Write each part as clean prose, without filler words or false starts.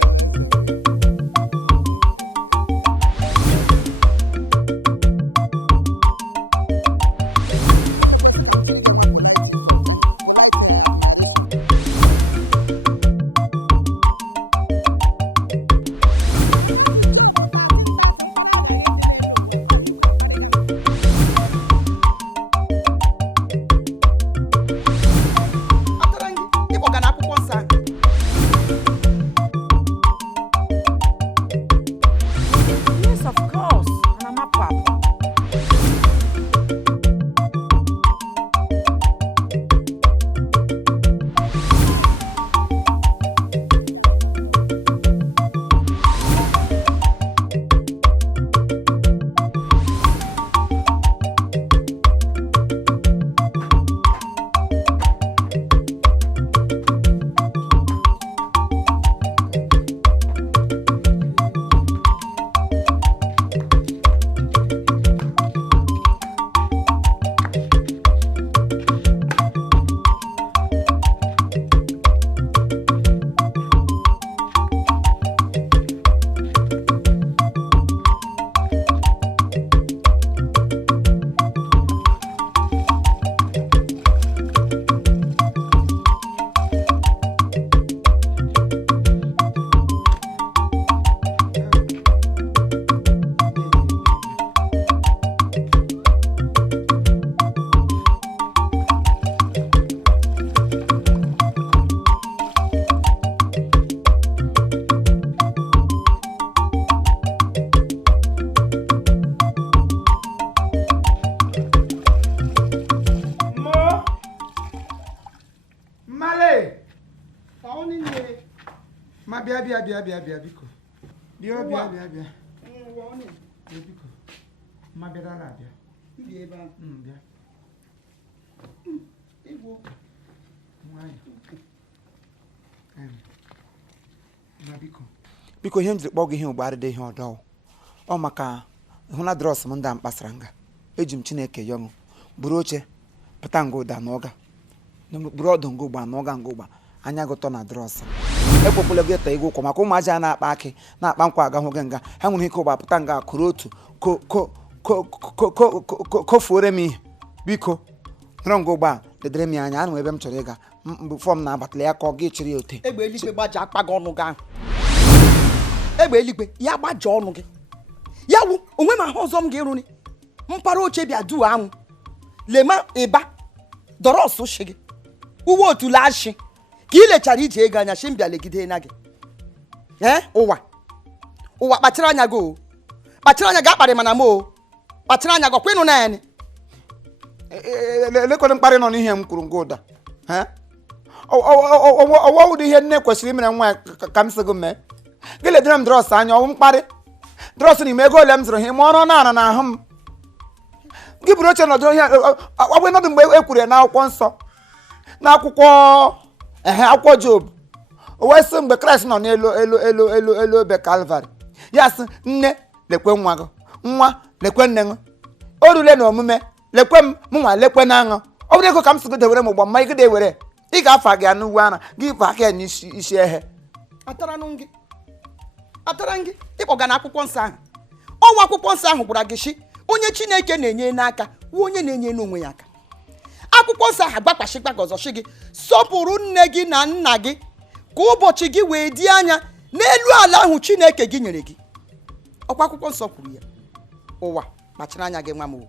Meleza game. Me kwese kam chiri ge nwa polite insult and polite admiration. Maka tu job 13 mkpara agaghị dị n'elu ụwa. Ọ hikwa akparịga m. Atara gị ịkpọga na akwụkwọ nsọ. Yes, of course. Ana mapụ apụ. Bia biko. Bia. Bia biko. Ma bia dala bia. Bia. Ego. Mwai. Ma biko. Biko ihe njiri kpọgụ ihe ụgbara dị ihe ọdọ. Ọ maka hụ na drọs m ndị a mkpasara nga. Eji m Chineke yọṅụ. Buru oche pụta nga ụda n'ọga. Buru ọdụ nga ụgba n'ọga nga ụgba. Anya gụtọ na drọs. Ekwekwala gị ta ego kwa maka ụmụaja na-akpa akị na-akpa nkwa agahụ gị nga ha nwere ike ụgbapụta nga akụrụ otu kofuore m ihe biko nọrọ nga ụgba ledere m anya anụ ebe m chọrọ ịga mgbe fọm na-abatala ya ka ọ gị chịrị ote Egbe eluigwe gbaja akpa gị ọnụ gị ahụ. Egbe eluigwe ya gbaja ọnụ gị. Ya wụ onwe m ahụ ọzọ m ga-eruni mpara oche bịa duo anwụ lema ịba dọrọ ọsụshi gị uwe otu lashi ka ị lechara ije ego anya shi mbịa legide na gị ụwa kpachara anya gị o kpachara anya gị akparị mana m o kpachara anya gị ọkwa ịnụ na ya ni lekọrọ mkparị nọ n'ihe m kwuru nga ụda ọwụdị ihe nne kwesịrị imere nwa ya ka m sị gị mee gị ledere m drọs anya ọwụ mkparị drọs n'ime ego ole m zụrụ ihe ma ọrụ na-ara n'ahụ m gị bụrụ oche nọdụ ihe ọ bụ nọdụ mgbe e kwuru ya n'akwụkwọ nsọ n'akwụkwọ akwụkwọ Job o wee sị mgbe Kraịst nọ n'elu obe Kalvarị ya sị nne lekwe nwa gị nwa lekwe nne gị o rule na omume lekwe m nwa lekwe na aṅụ ọ bụrụ ego ka m sị gị dewere m ụgbọ mma ị were ị ga-afa gị anụ uwe ara gị bụ aka ya n'isi ehe atara gị ịkpọga na akwụkwọ nsọ ahụ ọwa akwụkwọ nsọ ahụ gwara gị shi onye Chineke na-enye n'aka wụ onye na-enye n'onwe ya aka akwụkwọ nsọ ahụ agbakwashịkpa gị ọzọ shi gị sọpụrụ nne gị na nna gị ka ụbọchị gị wee dị anya n'elu ala ahụ Chineke gị nyere gị ọkwa akwụkwọ nsọ kwuru ya ụwa kpachara anya gị nwa m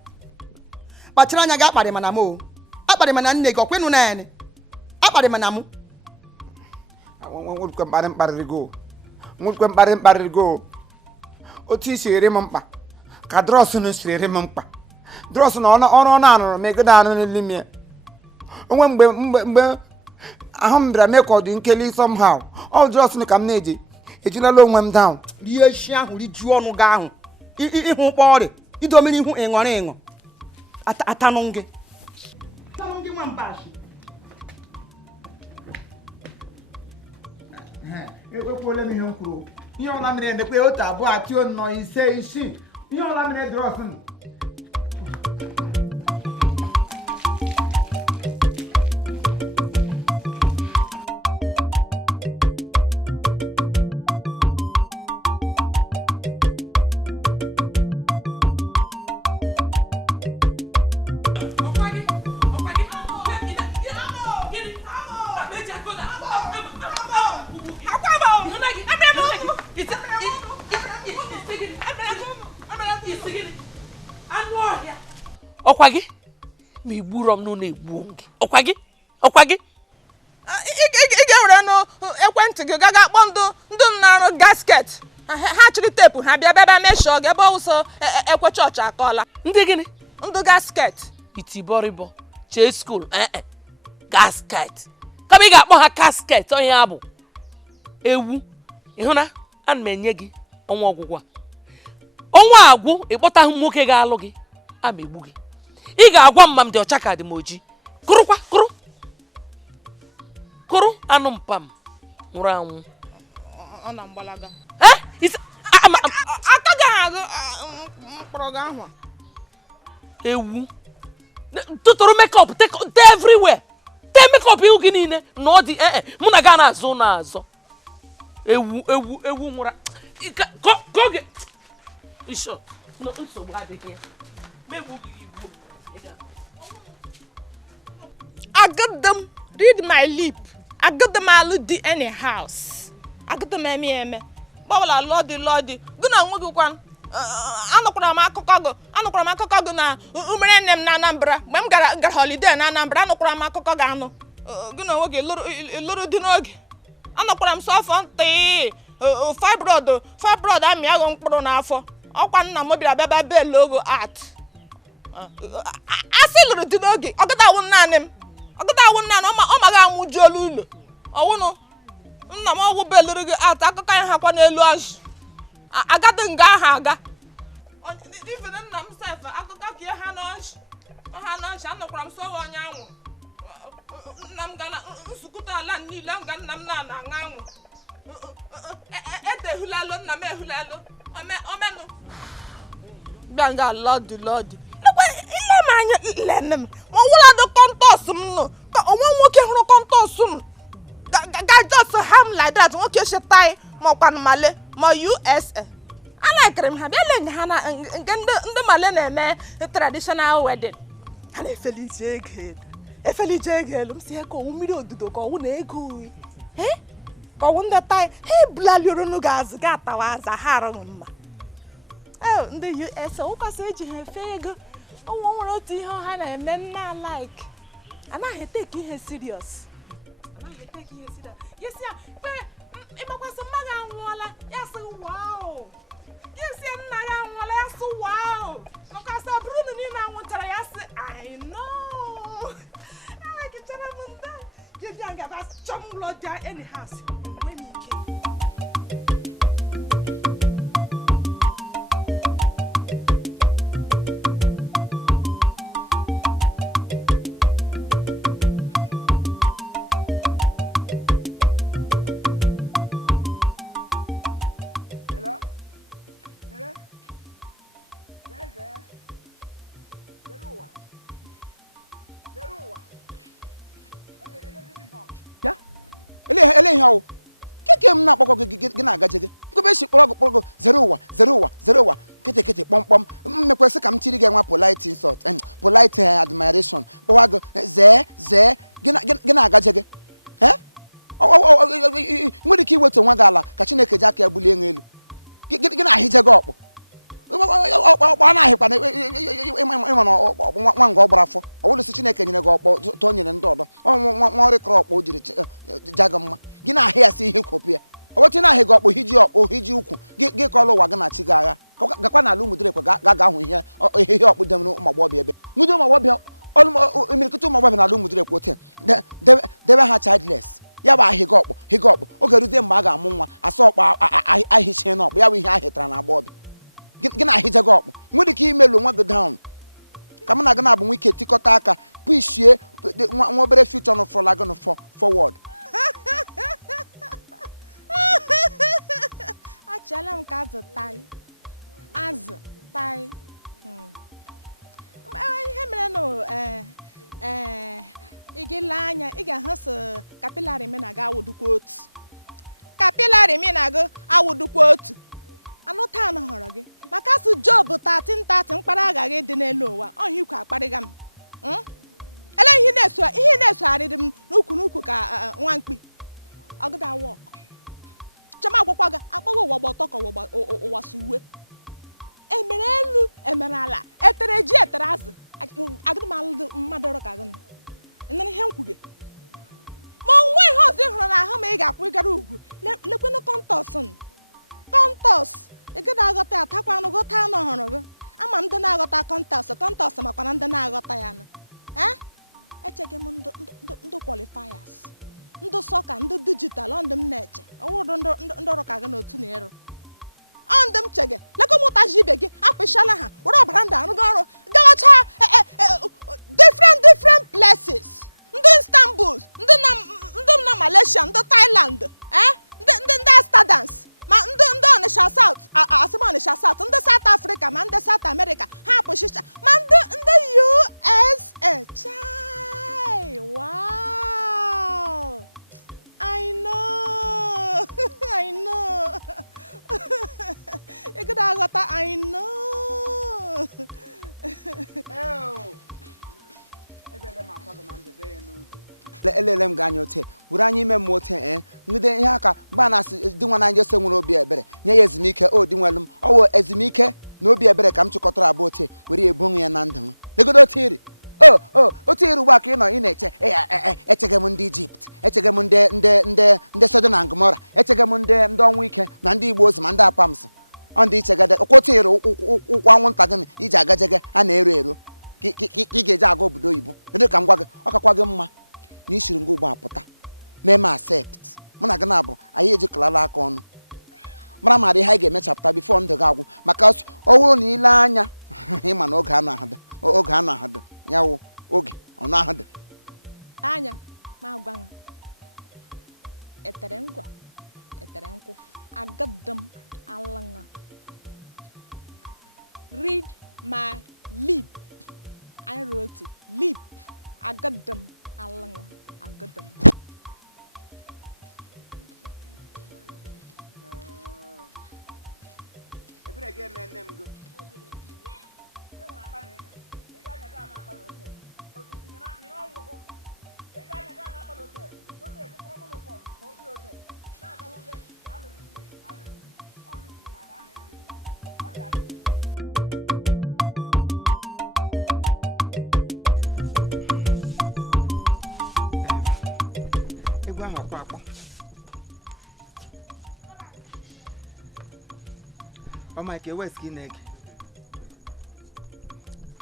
kpachara anya gị akparị mana m akparị mana nne gị ọkwenụ na ya ni akparị mana m nwekwe mkparị go otu isi ere m mkpa ka drọs na siri ere m mkpa drọs na ọrụ na-arụrụ m ego na-arụ n'ime ya onwe mgbe ahụ m bịara mee ka ọ dị nkeli somehow ọ drọs ka m na-eji ejinala onwe m down rie shi ahụ rijuo ọnụ gị ahụ ihu ụkpọ ọrịa idomere ihu ịṅụrị atanụ gị nwambashi ekwekwuole m ihe m kwuru ihe ọla mere ndekwe otu abụọ atio nnọọ ise isii ihe ọla mere drọs m ọkwa gị ma igburo m n'ụlọ egbuo gị ọkwa gị ị ga-ewere n'ekwentị gị gaga kpọọ ndị na-arụ gasket ha chịrị teepu ha bịa bịa meshọ gị ebe ọwụsọ ekwe chọọchị akọọla ndị gịnị ndị gasket itibọrịbọ chee skuul gasket kama ị ga-akpọ ha kasket onye abụ ewu ịhụna ana m enye gị ọnwa ọgwụgwọ ọnwa agwụ ịkpọtaghị nwoke ga-alụ gị ama egbu gị ị ga-agwa m ma m dị ọcha ka dị m oji kụrụ anụ mpam nwụrụ anwụ ọ na mgbalaga aka gị mkpọrọ gị ahụ ewu tụtụrụ mekọp te everywhere te mekọp ihu gị niile na ọ dị mụ na gaa na-azụ n'azọ ewu nwụrụ ka oge nsogbu adịghị ya megbu gị igbo agadam read my lip agadam alụ dị any house agadam eme gbawala lọdị gị na onwe gị kwan anụkwara m akụkọ gị na umere nne m na Anambra mgbe m gara holiday na Anambra anụkwara m akụkọ gị anụ gị na onwe gị lụrụ dị n'oge anụkwara m sọfọ ntị fibroid amịaghị mkpụrụ n'afọ ọkwa nna m bịara bịaba bel ogo art asị lụrụ dị n'oge ọgụda awụ naanị m ọ maghị amụju olu ụlọ ọwụnụ nna m ọgwụ belụrụ gị art akụkọ ya hakwa n'elu azụ agadị nga aha aga ifere nna m sef akụkọ ka ha n'ọchị anọkwara m sowe onye anwụ nna m gana nsukwute ala niile nga nna m na-ana aṅa anwụ etehulalo nna m ehulalo omenụ bịa nga lọdị ile m anya lene m ma ọwụladụ kọntọs m nụ ka onwe nwoke hụrụ kọntọs m ga just ham like that nwoke shetai ma ọkwanụ male ma USA alakịrị m ha bịa lenye ha na nke ndị male na-eme traditional wedding ha na-efelije ego elu m si ka ọwụ mmiri odudo ka ọwụ na ego ka ọwụ ndị tai ha ebulalioro n'oge azụ ga atawa aza ha arụghị mma ndị USA ụkwasị eji ha efe ego ọnwa nwere otu ihe ha na-eme nna like anaghị eteki ihe serious yesi ya ịgbakwasị mma gị anwụọla ya sị wow yesi nna gị anwụọla ya sị wow makasị ọ bụrụ na niile anwụchara ya sị I know ekichara m ndị gịbịa ngaba chọọ m ụlọ dị any house enwe m ike ele ihe ọwụ keke m na-akpọkọ gị na-agaje gị nkebe esi kpọrọ gị zere ụwa kete kpọmkpọm mmekwesị ka m tiri gị nwa polite insult polite admiration kpọwa gị zee gị na-agaje gị nwere ike iwetu onwe gị ala ka Chineke ji aka ya bulie elu gị na-ahịje gị ọkpụ ọkpọ anaghịkwana ịma na nwa nga ọ gbara afọ ọ bụrụ si Chineke nyere gị ọkpọ tụọ nyere ndị ọdọ nwa ọrịkọrọ ọkpọ o jiri jaga mma gị na-ahị ya si ihe kwopụ ya ọ bụtụ na-ahị gị ọkpọ hiji ụkwụ gị kọlụ ụwa gị na chi gị agha gakwa n'ala ụmụdịrekwe ga ahụ ihe ọkpụ dem ụmụagbọbịa ebe nwude ụmụagbọbịa imirikịta ụmụagbọbịa n'ala ụmụdịrekwe ote debe ha childless ya bụ ahịga ọkpọ oge ruzie mgbe a ga-amụ nwa asa ọkpọ ahịchie n'ọkpọ ya bụ ihe ahịtara na agbọbịa gị na-ahịja gị ọkpụ nwere ike imelu nwa gị down ka m na gị na-abụ nwa ike tikọta aka pishie nwa obere future nụ fọla gị forward achala m ka azụ tai ihe mere na ị gị lee anya ị ga-ahụ so kapịlarị m na-aga awụdukwa otu anụ taa họrọ gị maka asụ Job 13:30 mkpara agaghị dị n'elu ụwa ọhịa ikwu akparịga m ele ihe na-esogharịrị m n'ukwu ka nwa mkpi ọgụda wọk chema agwakwa gị akpọghị ụwa gbọtọ ka ụwa su uwe emere elu emere ala etere ji etere azụ agadi malụ mmadụ ka gị nna ihe nkwuge ma nwa ihe ọzọ ị hụrụ na ahụ ma ị ga-akwụ ịgara ugwu lekwenụ kọntọs ịgada aghọta ya takwa anụ gụta anụ ọhụrụ gị ama m ndị na-aghọta kọntọs makwa na ndị na-aghọta ya na echeghị m ndị kwalifiers ndị sọka ndị dijitalụ ndị m na-eche ọwụrụ ndị ọrụ ka gị n'otu na-eru ndị m chege lego mụta ji ibe gị apịchala ha were ọbara ndị arụgo ọrụ gawacha different places ndị Istanbul ndị na Malaysia ndị Thailand ndị Amsterdam ma ndị Onitsha South asịm Onitsha South ndị South Africa ma ndị South America ha apụchicha ma ndị USA chai wow I know you could have got that. I know. Elelem ganyo te buranye ime mote ngide ihe aka mba na di nwa na nje se nwere obi ebere nye ya ezimike o di nwelum owo ezimike na obi ebere ka m chịkọtara abụ ote were ebonwu ya na ndụ legodo tiri otiri ugbu a ka ị nọ ị na-eche echege m ndị Ijipt echege m ndị Sodom na Gomora echege m ndị ọnwụ ike na ndị Igbo ozi ma ndị apams ọ ndị ichegede kwụtiri ụkwụ anwụnta gị iji agajege a na-ero ero ka ị ga-eji aga obodo oyibo dị ka m gwa gị ọ kakwa gị mma na isiri ngwa ugbo apụta mee m accept mụ na gị na-abụ anyị ejikalala aka ọnụ mara mara ihe anyị ga-emechapụta bifo ndụ gị agwụ maka ọ bụrụ na ile anya ịma na oge a na-ahadụ ya wụ oge ọ na-ahadụ anya ma gwa gị etere ngwa etere nkwụ agadam alanga read my lip I wrote lip agadam alanga agadam ebere ga eme nne m go Oh my God, where's Kineg?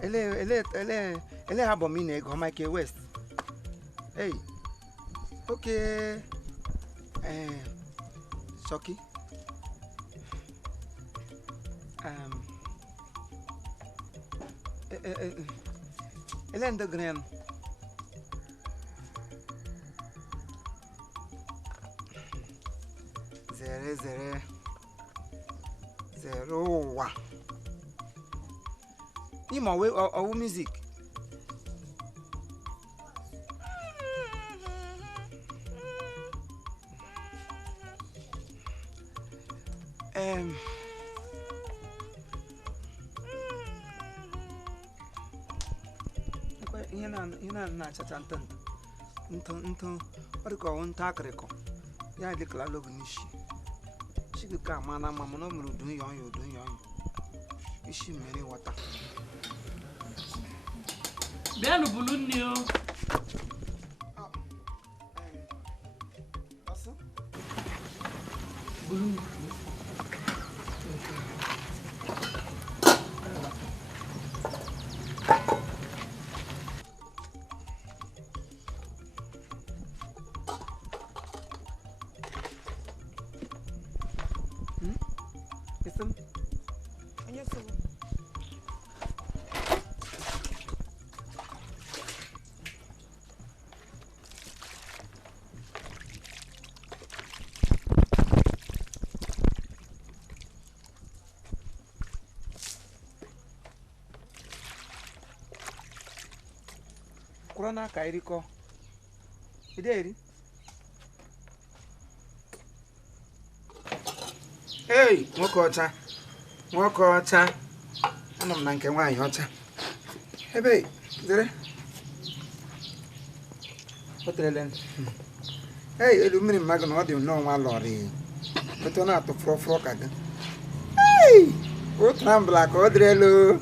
Ele have a minute, oh my God, West. Hey, okay. Shocky. Ellen the Graham. Zero. Imo way or music. Na chatantan. Nton. What do you call one takreko? Ya de klalo gnishi. She could come, Mamma, no more doing you. Is she many water? Belo balloon, balloon. Corona Kairiko. Ideri. Hey, Mokocha. I'm not going to watch. Hey, babe. There. What the hell? Hey, illuminating Magan, what do you know, my lorry? But you're not to frog again. Hey, what I'm black, Odrelo.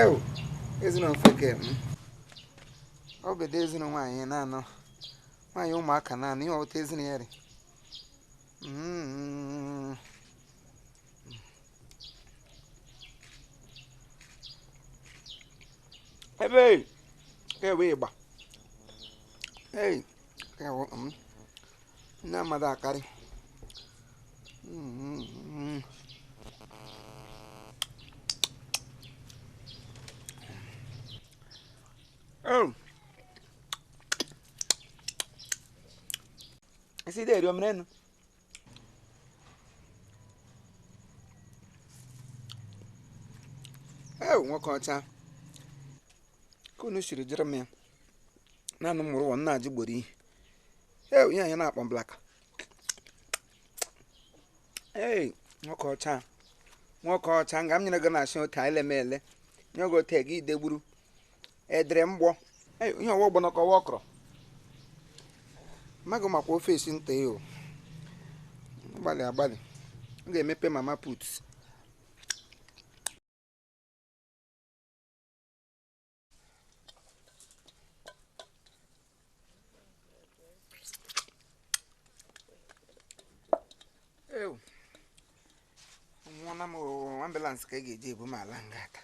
Ew, Ezeonu feke. Ọ bụ Ezeonu nwaanyị na-anọ. Nwaanyị ụmụaka na-anọ ihe ọwụta Ezeonu ya ri. Ebe ewe ịgba. Hey, ewe nne amada akarị. Oh. Isi dị eriom n'enu. Nwoke ọcha. Ka unu siri jiri m ya. Naanị m mụrụ ụwa nna ji gboro ihe. Ihe anyị na-akpọ blaka. Nwoke ọcha. Nwoke ọcha nga m nyere gị na-asị ote a ele. Nye gị ote gị idegburu. Edere mgbọ. Ihe ọwụ ọgbọ n'ọkọwa ọkọrọ. Mago makwa ofe esi nte yo. Agbalị. M ga-emepe mama puts. Nwana m ambulance ka ga-eji ebu m ala nga aka.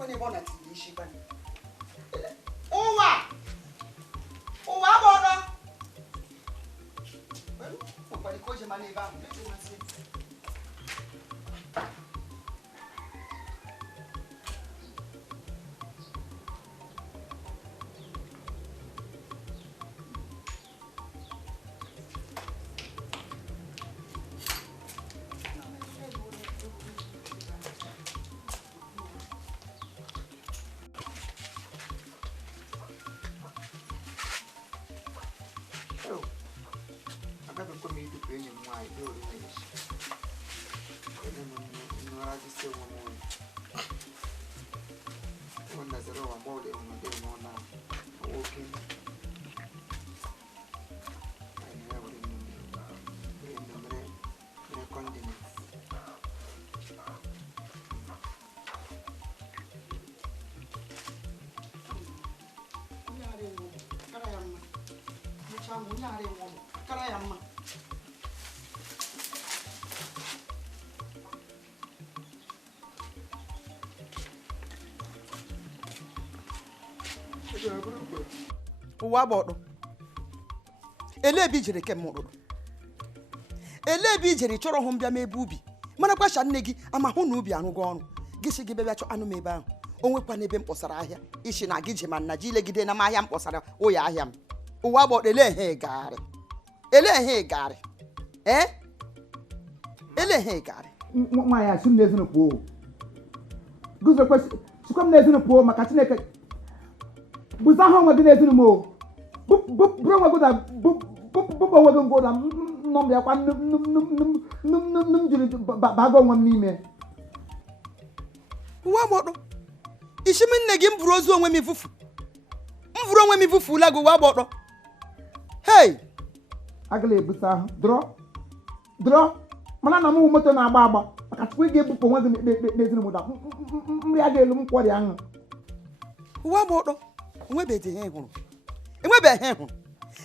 When you want to see she Uwa bono. Well, nobody calls your money back. Uwa bodo. Elebi jere kem mụrụ. Elebi jere chọrọ hụ mbịa mebe ubi. Mana kwasha nne gị ama hụ na ubi arụgo ọrụ. Gị si gị bịa chọ anụ mebe ahụ. O nwekwa n'ebe mkpọsara ahịa. Ishi na gị je ma nna ji legide na ahịa mkpọsara ụya ahịa m. Uwa bodo elehe gari. Elehe gari. Elehe gari. Nwa ya si m n'ezinu pụọ. Guzo kwesị sikwa m n'ezinu pụọ maka Chineke. Buza ha onwe gị n'ezinu m o. Bụrụ onwe gị na bụbụ onwe gị ngwa na nọmba ya kwa m jiri bago onwe m n'ime. Uwa bodo. Ishi m nne gị m buru ozu onwe m ifufu. M buru onwe m ifufu la gị uwa bodo. Hey! Agala ebusa ahụ. Drọ. Mana na m moto na-agba agba. Maka chukwu ị ga-ebupụ onwe gị n'ezinu m da. Nri a ga-elu m kwọrị ahụ. Uwa bodo. Enwebeghị ihe hụrụ. Enwebeghị ihe hụrụ.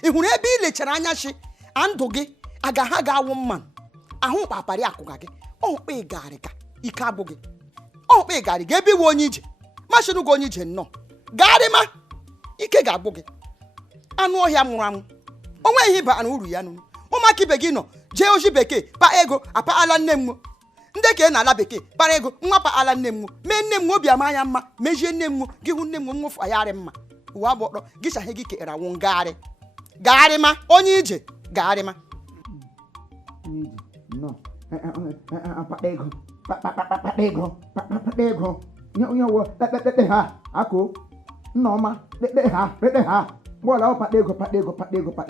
Ị hụrụ ebe ị lechara anya shi andụ gị agaha ga-awụ mma. Ahụ kpapari akụga gị. Ọkpa ịgarị ka ike abụ gị. Ọkpa ịgarị ga ebe iwe onye ije. Mashinụ gị onye ije nnọọ. Garị ma ike ga-agbụ gị. Anụ ọhịa nwụrụ anwụ. O nweghị ịba na uru ya nụnụ. Ụmụaka ibe gị nọ jee oji bekee pa ego apaala nne m. Ndị ka na ala bekee para ego nwa pa ala nne m. Mee nne m obi ama ya mma. Mejie nne m gị hụ nne m nwofu ayarị mma. Uwa bodo gị shahe gị kere anwụ ngagharị. Gagharị ma onye ije gagharị ma. No. Ego. Nye wo ha ako. Nneọma ha. Gbọla ọ pakpa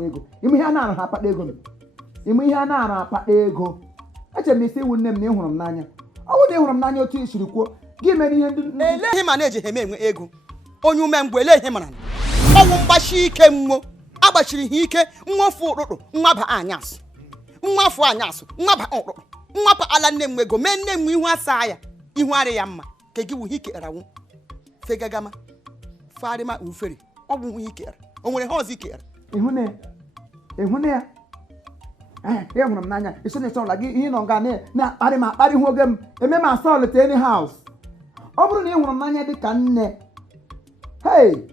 ego. Ime ihe a na-arụ ha akpata ego m. Ime ihe a na-arụ akpata ego. Eche m isi iwu nne m na ịhụrụ m n'anya. Ọ bụrụ na ịhụrụ m n'anya otu i siri kwuo, gị mere ihe ndị eleghị ma na-eji ha enwe ego. Onye ume mgbe eleghị mara na ọnwụ mgbashi ike mmụọ agbachiri ha ike nwafu ụrụrụ nwaba anyasụ. Nwafu anyasụ nwaba ụrụrụ. Nwapa ala nne m ego mee nne m ihu asa ya. Ihu arị ya mma. Ka gị wuhi ikera nwu. Fegagama. Farima ufere. Ọ bụ wuhi ikera. O nwere ha ọzọ ikera. Ịhụne ya. Ya hụrụ m n'anya. Isi na ịchọrọla gị ihe nọ nga na-akparị m akparị hụ oge m. Eme m asọlụ te any house. Ọ bụrụ na ị hụrụ m n'anya dị ka nne. Hey!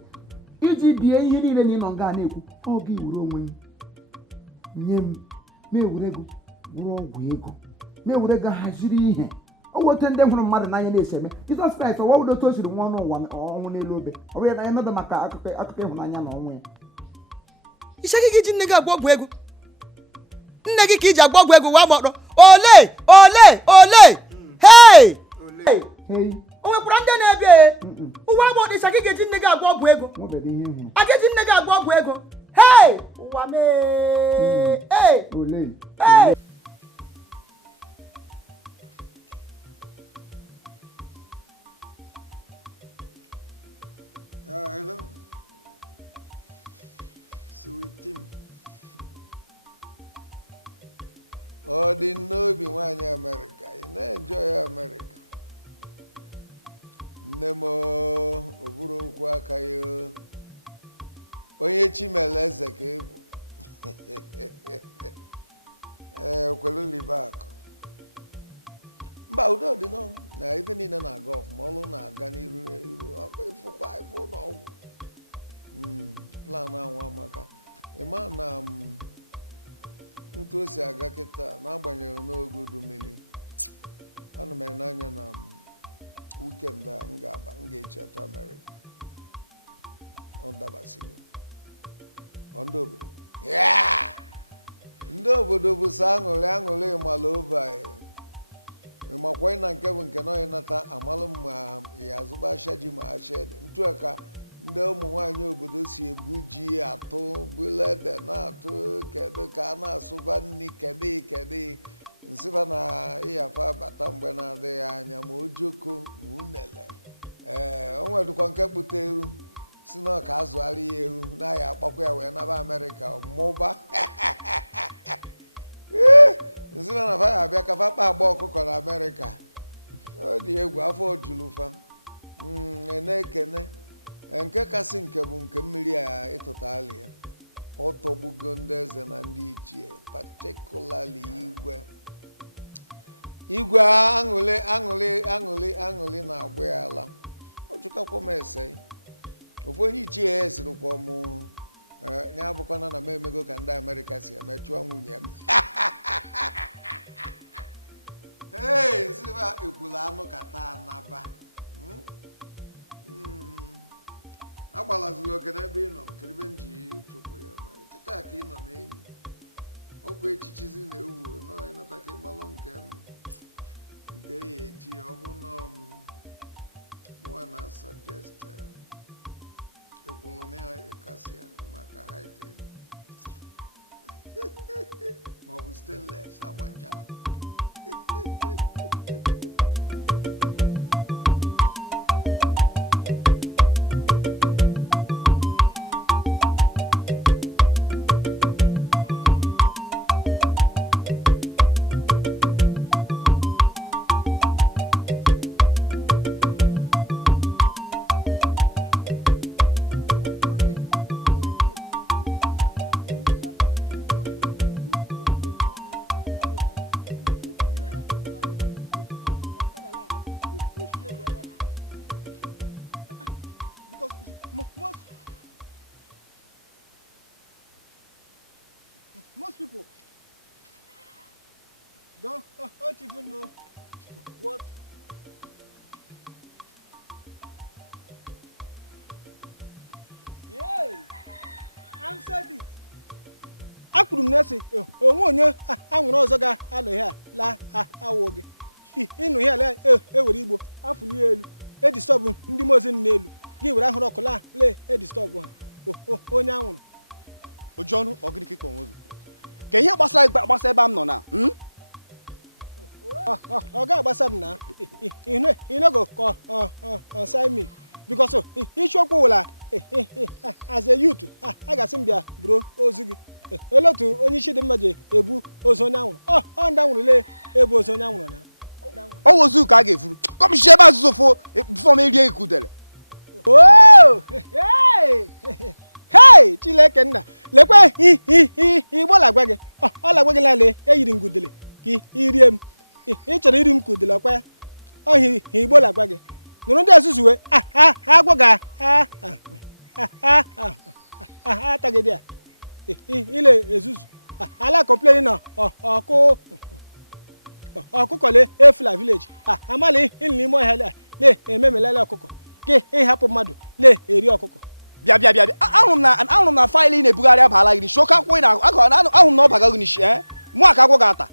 Iji bie ihe niile na ị nọ nga na-ekwu. Ọ gị wuru onwe m. Nye m. Ma-ewere ego. Wụrụ ọgwụ ego. Ma-ewere ego haziri ihe. O wote ndị hụrụ mmadụ n'anya na-esi eme. Jizọs Kraịst ọwa udo otu o siri nwa n'ụwa ọnwụ n'elu obe. Ọ bụ ya na ya nọdụ maka akụkọ ịhụnanya na ọnwụ ya. Icheki gị ji nne gị agba ọgwụ ego. Nne gị ka iji agba ọgwụ ego wa gbọrọ. Ole! Hey! O nwekwara ndị na-ebe ụwa gbọrọ icheki gị ji nne gị agba ọgwụ ego. Agaji nne gị agba ọgwụ ego. Hey! Ụwa mee! Hey! Hello. Sweetie. Ọ dị n'obi nwaanyị Amerịka. Ị na-enjoy Amerịka. Nne m o buru okwu aka ya. Onye Chimele eze ka ị bụ. Kwelu libe akụ. mba udo dị nọ na ife niile na-aga ọfụma ọlụ na-aga n'iru ịfụkwa ife ụlọ ọgwụ plan ahụ amaka ịma na ntu o si aga kịta n'agbanyeghị n'oge udu mmiri ana m ene anya na weekend a m ga-echi atọ Amerịka ọ dabasigo ndị obodo ndị obodo bụ so aṅụrị mala ova ịmakwa na nke bụ nke nọ ịnata amalụ ma ya azụba asha ji ma asha ede ntu ka ndị ụmụ nwaanyị obodo si ebu ji atụ bulede na-atụ kedu ka a na-asụba nri kedu nsịba na ịyafa bata mgbe na-adịghị anya ma ojoko ma unele o nwedụkwa nke kpụta ewu si na ka azụgharị ya ewu na-aya akpakwa ya wee naba Amerịka mụba nsịba na fa ya abịa ka fa kpa agba ọkụkọ na Amerịka ọ dị egwu afọ julufa ekene nke kasị nke bụ nke mmiri a ịtụtali ya ọ tọgbugo ndị eze na ndị ichie particularly igwe aṅụrị na-agba ya ala ọ jụkakwa m ese ofu onye ichie ya esirikwa m ya abụkwana na m emego ka ndị Amerịka si emechụọ nwunye m nsiba ekwula anụ ka taa naba agbalaziri oke n'ebe ị nọ kiribe nji chụpụ ya ma kịta ka ị nọ n'enyi ọkwa echichizi na ewu na ịnata ka ịmalụ nke ya eji ọ bụ na mụa na suggest ịkwụlụ na ya ịkasị ya maka haite ma ọ bụ stainless agbajara most people don't even know what answered it. Akwuru m na-esi onwe onye anwụrụ ọzọ ga-alụ ihe la awụ gị ịnụ ihe ala ewere igbo afụli elu edistọbụ ndị mozi n'elu gị were ahụrụ ọkụ la edistọbụ ha onye anwụrụ oju ọnụ ọgịnị ka onwe gị ka ihe gbasa ebe m nọ na ọ ga-agbasa m na ịnego kọnsai mi bikos isiokwu wụla as a youth a ga-asị m bịa buru ozi gị eletu onye isi dị mma ji ebu ozu onye anwụrụ ọ ndị anwụrụ lee ebu ozu onye anwụrụ na ọ wozu ka a ga-efuru kọmshi ebe azụzụ fọm erie ikudere hei Chineke nna lekwe igbo lagwa gị ọ lagwa gị lale eyiri ngudele ka irie m ị chọrọ iri m ka udele ọkwa ọhịa igbo lagwa gị nụrụ ndị ezuzuwe agwọ ga atagịdị a ile ezuzu ala complain na ọkụkọ le efula village amali ịlụ n'ime ọhịa le ememelele ọkụkọ ka ịhapụ mmadụ le eri ọkụkọ bịa ahụrụ m na faịlụ ị na-ebugharị abala gị shoka akwụ ahụ m na ọ baga gị n'ishi mụ aka agwọ ga-ata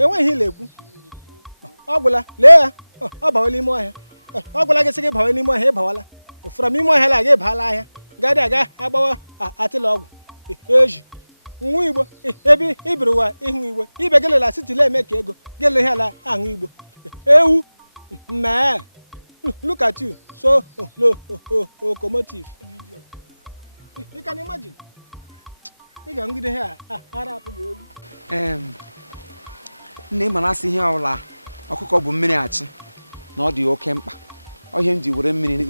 enweghị ile ekwu ọ gwụla lee ya ọ bawala ime ọhịa ọ gwụla gị sị gị bawa n'ime ọhịa ịbawala fụra m ime ọhịa la aga ịbala ahịa gadị aga agbawa atịla ọgwụ eji nwa igbo ebe ibiri ụwa ịhụ igbo ibe gelela sitile eme ka ego gele ihe ala ahụ igbo ewu mee look at you so locomotive you can imagine ị ga-ngide ihe a ara apụghị ewu nne ma na-asị ihe ọbụla ọkụkọ bụ mmiri achị na ọ dị oke mkpa ihe m ji were mmiri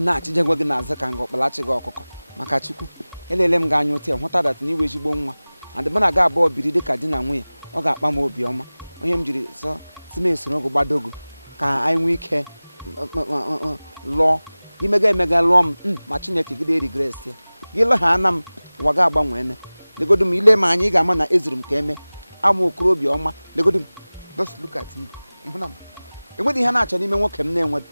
na-achịjegwa gị n'azụ ka nga ọkpalachi gị ọkụkọ maka Chukwu elele m ga-anya ụtụ hụta dat na iwe ezigbo nwa adịba na aga abụọ biri dịka di na nwunye ọ ga-akpa m obiọma onye m jiri sọ si m esoro gị gbadogo ka anyị nwee ike lụọ imega emega lụọ m ma Chineke gide regres ya gị lụgha na m ụwa ga agbanwe legodu m ile m anya ị ga-ama na ezuru m ka eme ama okorobịa ọma legodu m just look at me ịhụna m enwedị ihe na-achọ n'ime nwoke m na-enwedị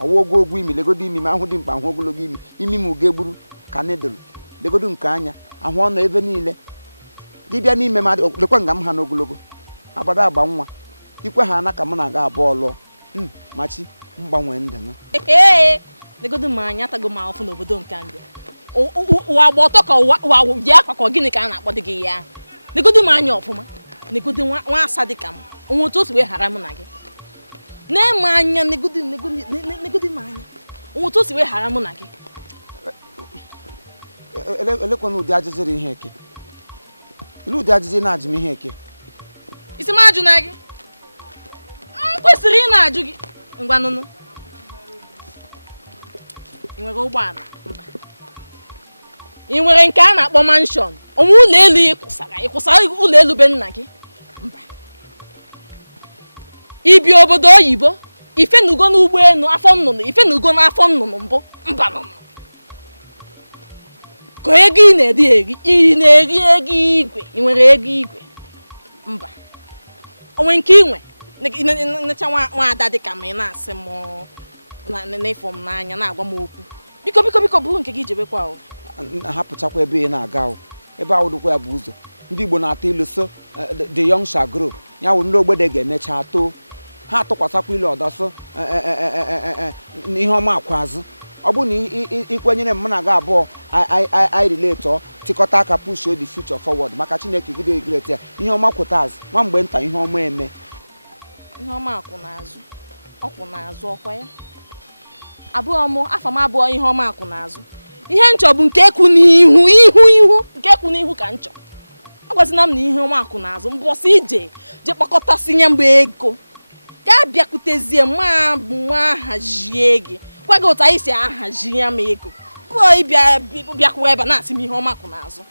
ọwa ogologo imi legodu imi m ahụ dị mkpa ahụ ogologo imi m uge gburu ka nịdụrụ legodu nke anya ahụ ọnụ ebe niile dibịa n'ime m lekwa nga m ha n'ogologo agbada agba nwa ikwe ha na ka m na-aga abụọ lụọ machi mgbanwe ndụ m legodu m anya atago m afụ n'obodo nke ndụ ụwa gba ọtọ ka ụwa ji akwa gịnị ka a na-akpọ dị gị ya legodu m anya ọfụma legodu nwa asa dị ka m onwe otu o si wee ghara mụ na gị na-eme anya legodu m anya onwe otu o si wee ghara mụ na gị elekwana ụdị ajụjụ dị ihe eke ilu ụdị ajụjụ na-ajụ m ihe eke isi m ajụ na gị m kwesịrị ị na-ajụ gị ngwanụnụ ị nwere ụgbọala ị nwere nke a na-akpọ manshọn onwe ụlọ elu ịkwụsara ụlọ elu be nna gị mba ibi obodo oyibo ifenugo n'ụgbọ elu afọ nnụnụ ifenugo n'afọ nnụnụ mbụ mba nụnụ ka ego ị na-eri ị na-eri ego igwe ị nwere ego igwe mba onwe nke inwe necha nwa ada dị ka ma ị na-asị m n'ịfụ m n'anya na-agwa m okwu biko bụrụ nke gị jebekwa ahụ hapụchakwa ebe ị na-aga ebe ahụ dịkwa ya bụ ụzọ ndị Igbo na-atụ ilu so the young shall grow ya wụ ndị ogbede ga-emecha too ha atụkwasakwa ilu ọdọsọ ihe ọma akwa azụ ọ bụrụ na ikwenyere m na-aga abụọ I relate tikọta aka push the future forward maka Chineke gide regret ya ihe ọma kwụta azụ nwa mgbe nta ihe ọma eme ihe ọma akwụ n'azụ ọkwụ n'azụ ọkwa ya abụọ m afọ m abụọ ihe ọma akwụ n'azụ ihe nchọ bụ nke ekwu n'ihu nke ekwu n'ihu ka nchọ agwazina m na ihe ọma akwụ n'azụ mbọsị ije kpakọtasịnye mgbe ego gaa bịakwutezie ma hazie gị gwa gị otu anyị si ahazi ya ma ego pụọ ịbịakwuo ebe na-asị m ihe ọma akwụ n'azụ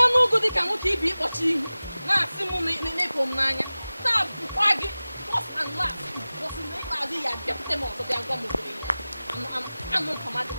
ọnụ ụgụ dị ka nwoke ibi ịkpọchi ihu na-asị m n'ịpụ m n'anya taa bụkwa gị first and last bọsị na ikpeazụ ya bịakwute m ọzọ bịa gwa m obere ya anụ mpamadị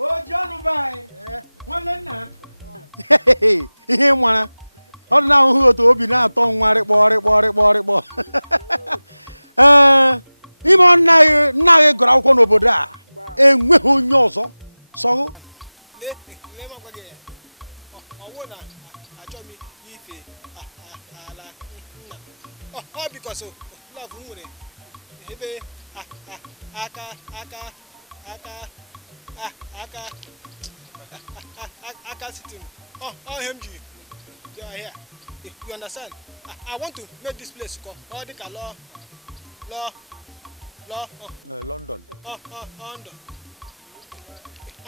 Ojiọnụ bai nwanne nna ihe nwara ọ dị na-ahụhụ otu obi na-atọ nwa rịkpọ ime nna gị gụrụ akwụkwọ n'obodo a enweghị onye ọzọ sọgụ aka sitting. MG. You are here. You understand? I want to make this place called London. London.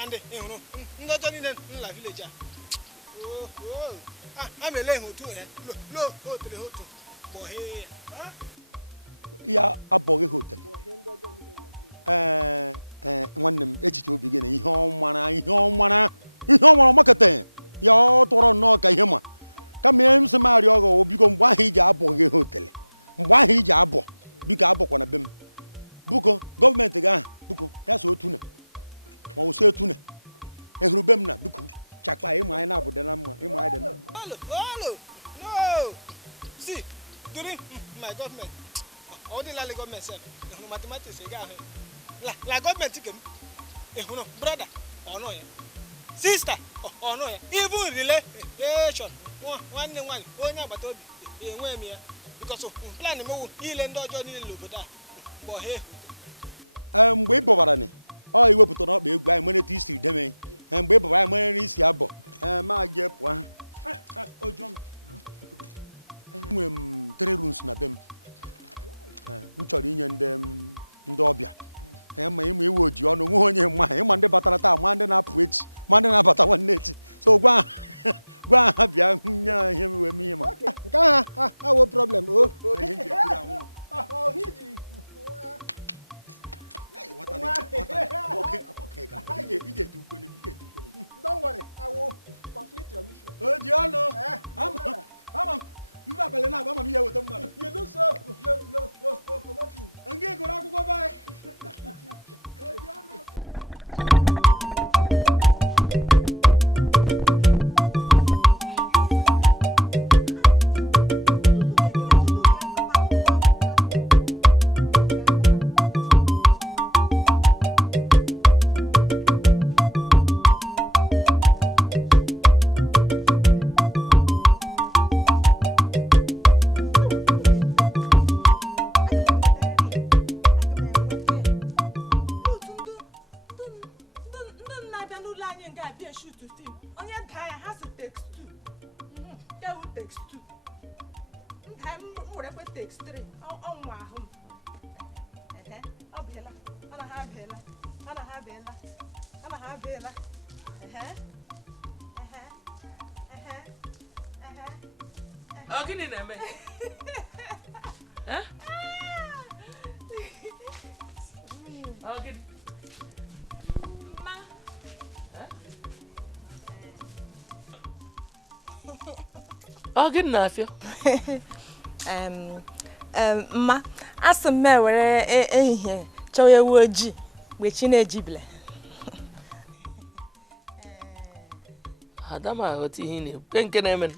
And not only in la village. I'm a lame too. Low hotel. Boy, ya abọghị hotel nwanne m echiche obi gị na ihe ọmara makata ya ọ tọrọ nnọọ ka ihe ma kama ihe m sị marị ọgọ biko mgbe ahụ iji abọghị hotel mgbe ahụ iji abọ biko abọkwa na be m biko gọọmenti gị ahụ biko ya so otu na ma ọ so etu na ehuru be m na biko chakpa ịmụ anyị na-abụ dị na mma ịmụ anyị dị na mma no. See, during my government, all the government said, mathematics, la government, brother, or no, sister, or no, even relation, one, but because plan he'll end Johnny Lubuda, but hey. Mgbe ị bọbara ni ọ iwepụtara ọkpa egwu anyị mere isi deme mgbe bụ anyị mere isi abọ ma je pụọ nwere m 3 rooms na be m chọrọ inye ndị ọbịa ma ịma iwe oji ọnụ nwe onye mma ịma ndị batara taa ma ndị na-apụ echi ma ndị na-abata nwanne echi so gwa ha bịa nye ihe wee ihe ma nke ahụ awo problem o ihe nji ekwuru anwụ don't worry, I will complete your mission. Oji ọnụ ama mba abalị na ama m ihe weta mmadụ You look so locomotive. nke gụrụ akwụkwọ be Gịnị na-eme? Gịnị na-afịa? Mma, asị m were ehihie chọwa ewu ojii mgbe chi na-ejibile. Ada m aghọta ihe ị na-ekwu nke na-eme.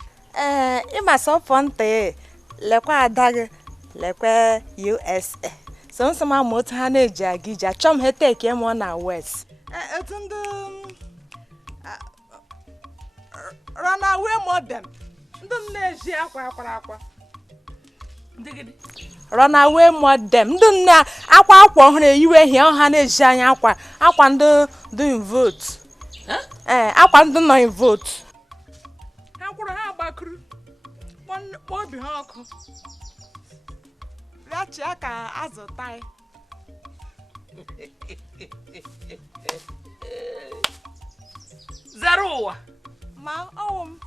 Ịma sọfọ ntị lekwa ada gị lekwe USA so nsọ ma ma otu ha na-eji aga ije achọ m ha teke mụọ na West etu ndị runaway modem ndị na-eji akwa runaway modem ndị nne akwa ọhụrụ eyiwe ihe ọha na-eji anya akwa ndị doing vote akwa ndị nọ in vote ha kwuru ha gbakuru obi ha ọkụ rachia ka azụta zero ụwa ma ọwụ m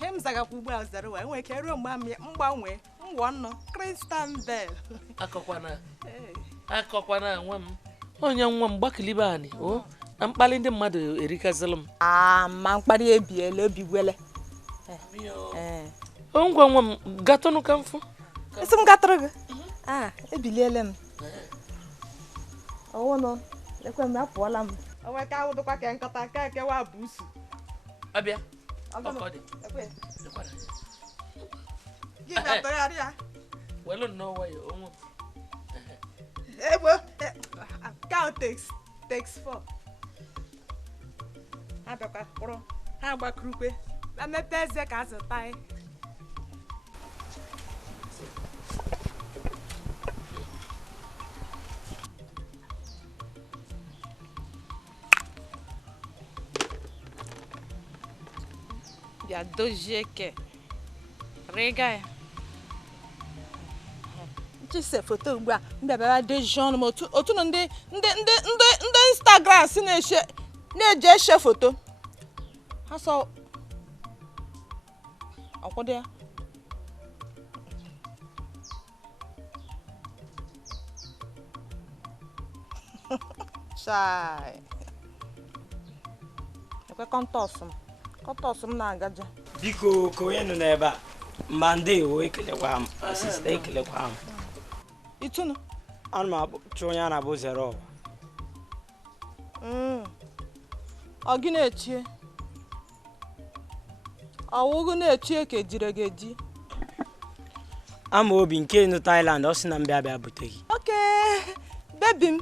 he m zagakwa ugbu a zero ụwa enwere ike ruo mgbe mgbanwe ngwọ nnụ Christian Bell akọkwana nwa m onye nwa m gbakilibe anyị na mkpali ndị mmadụ erikazịla m ma mkpali ebiela obigwele ngwa nwa m gatọnụ ka mfụ isi m gatụrụ gị ebiliele m ọwụnụ lekwe m apụọla m onwe ka awụdụkwa ka nkọta ka ekewa bụ usu abịa gị na-atọgharị ya welu nnọọ ya onwe egbo count takes 4 ha bịakwa kpụrụ ha gbakurukwe na mmepe eze ka azụta anyị bịa dozie ke rịga ya chise foto ugbu a mbịabịa dozie ọnụ m otu na ndị Instagram si na-eji eshe foto ha sọ ọkwụdị ya chai ekwe kọntọs m na-agaje biko ka onye nọ n'ebe a mba ndewo ekelekwa m asista ekelekwa m itunu ana m achọ onye a na-abụ zero ọ gị na-etie ọwụgụ na-etie ka ejire gị eji ama obi nke nụ Thailand ọ sị na mbịa bịa bute gị oke bebi m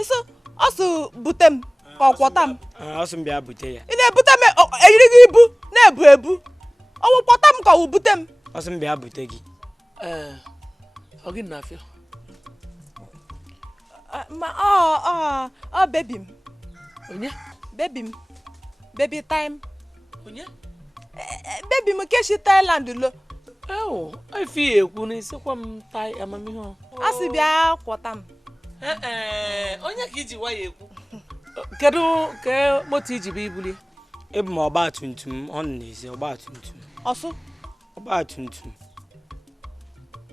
iso ọ sụ bute m ka ọ kwọta m ọ sị mbịa bute ya ị na-ebute m eyiri gị ibu na-ebu ebu ọwụ kwọta m ka ọ wụ bute m ọ sị mbịa bute gị ọ gị na-afịa ma ọ bebi m onye baby time. Onye? Baby m keshi Thailand lo. I feel ekwu sekwa m tai amamihe. Asị bịa kwọta m. Onye ka iji wa ya ekwu. Kedu ke moto iji bụ ibuli? Ebu m ọgba tumtum ọ na-ezi ọgba tumtum. Ọsụ? Ọgba tumtum.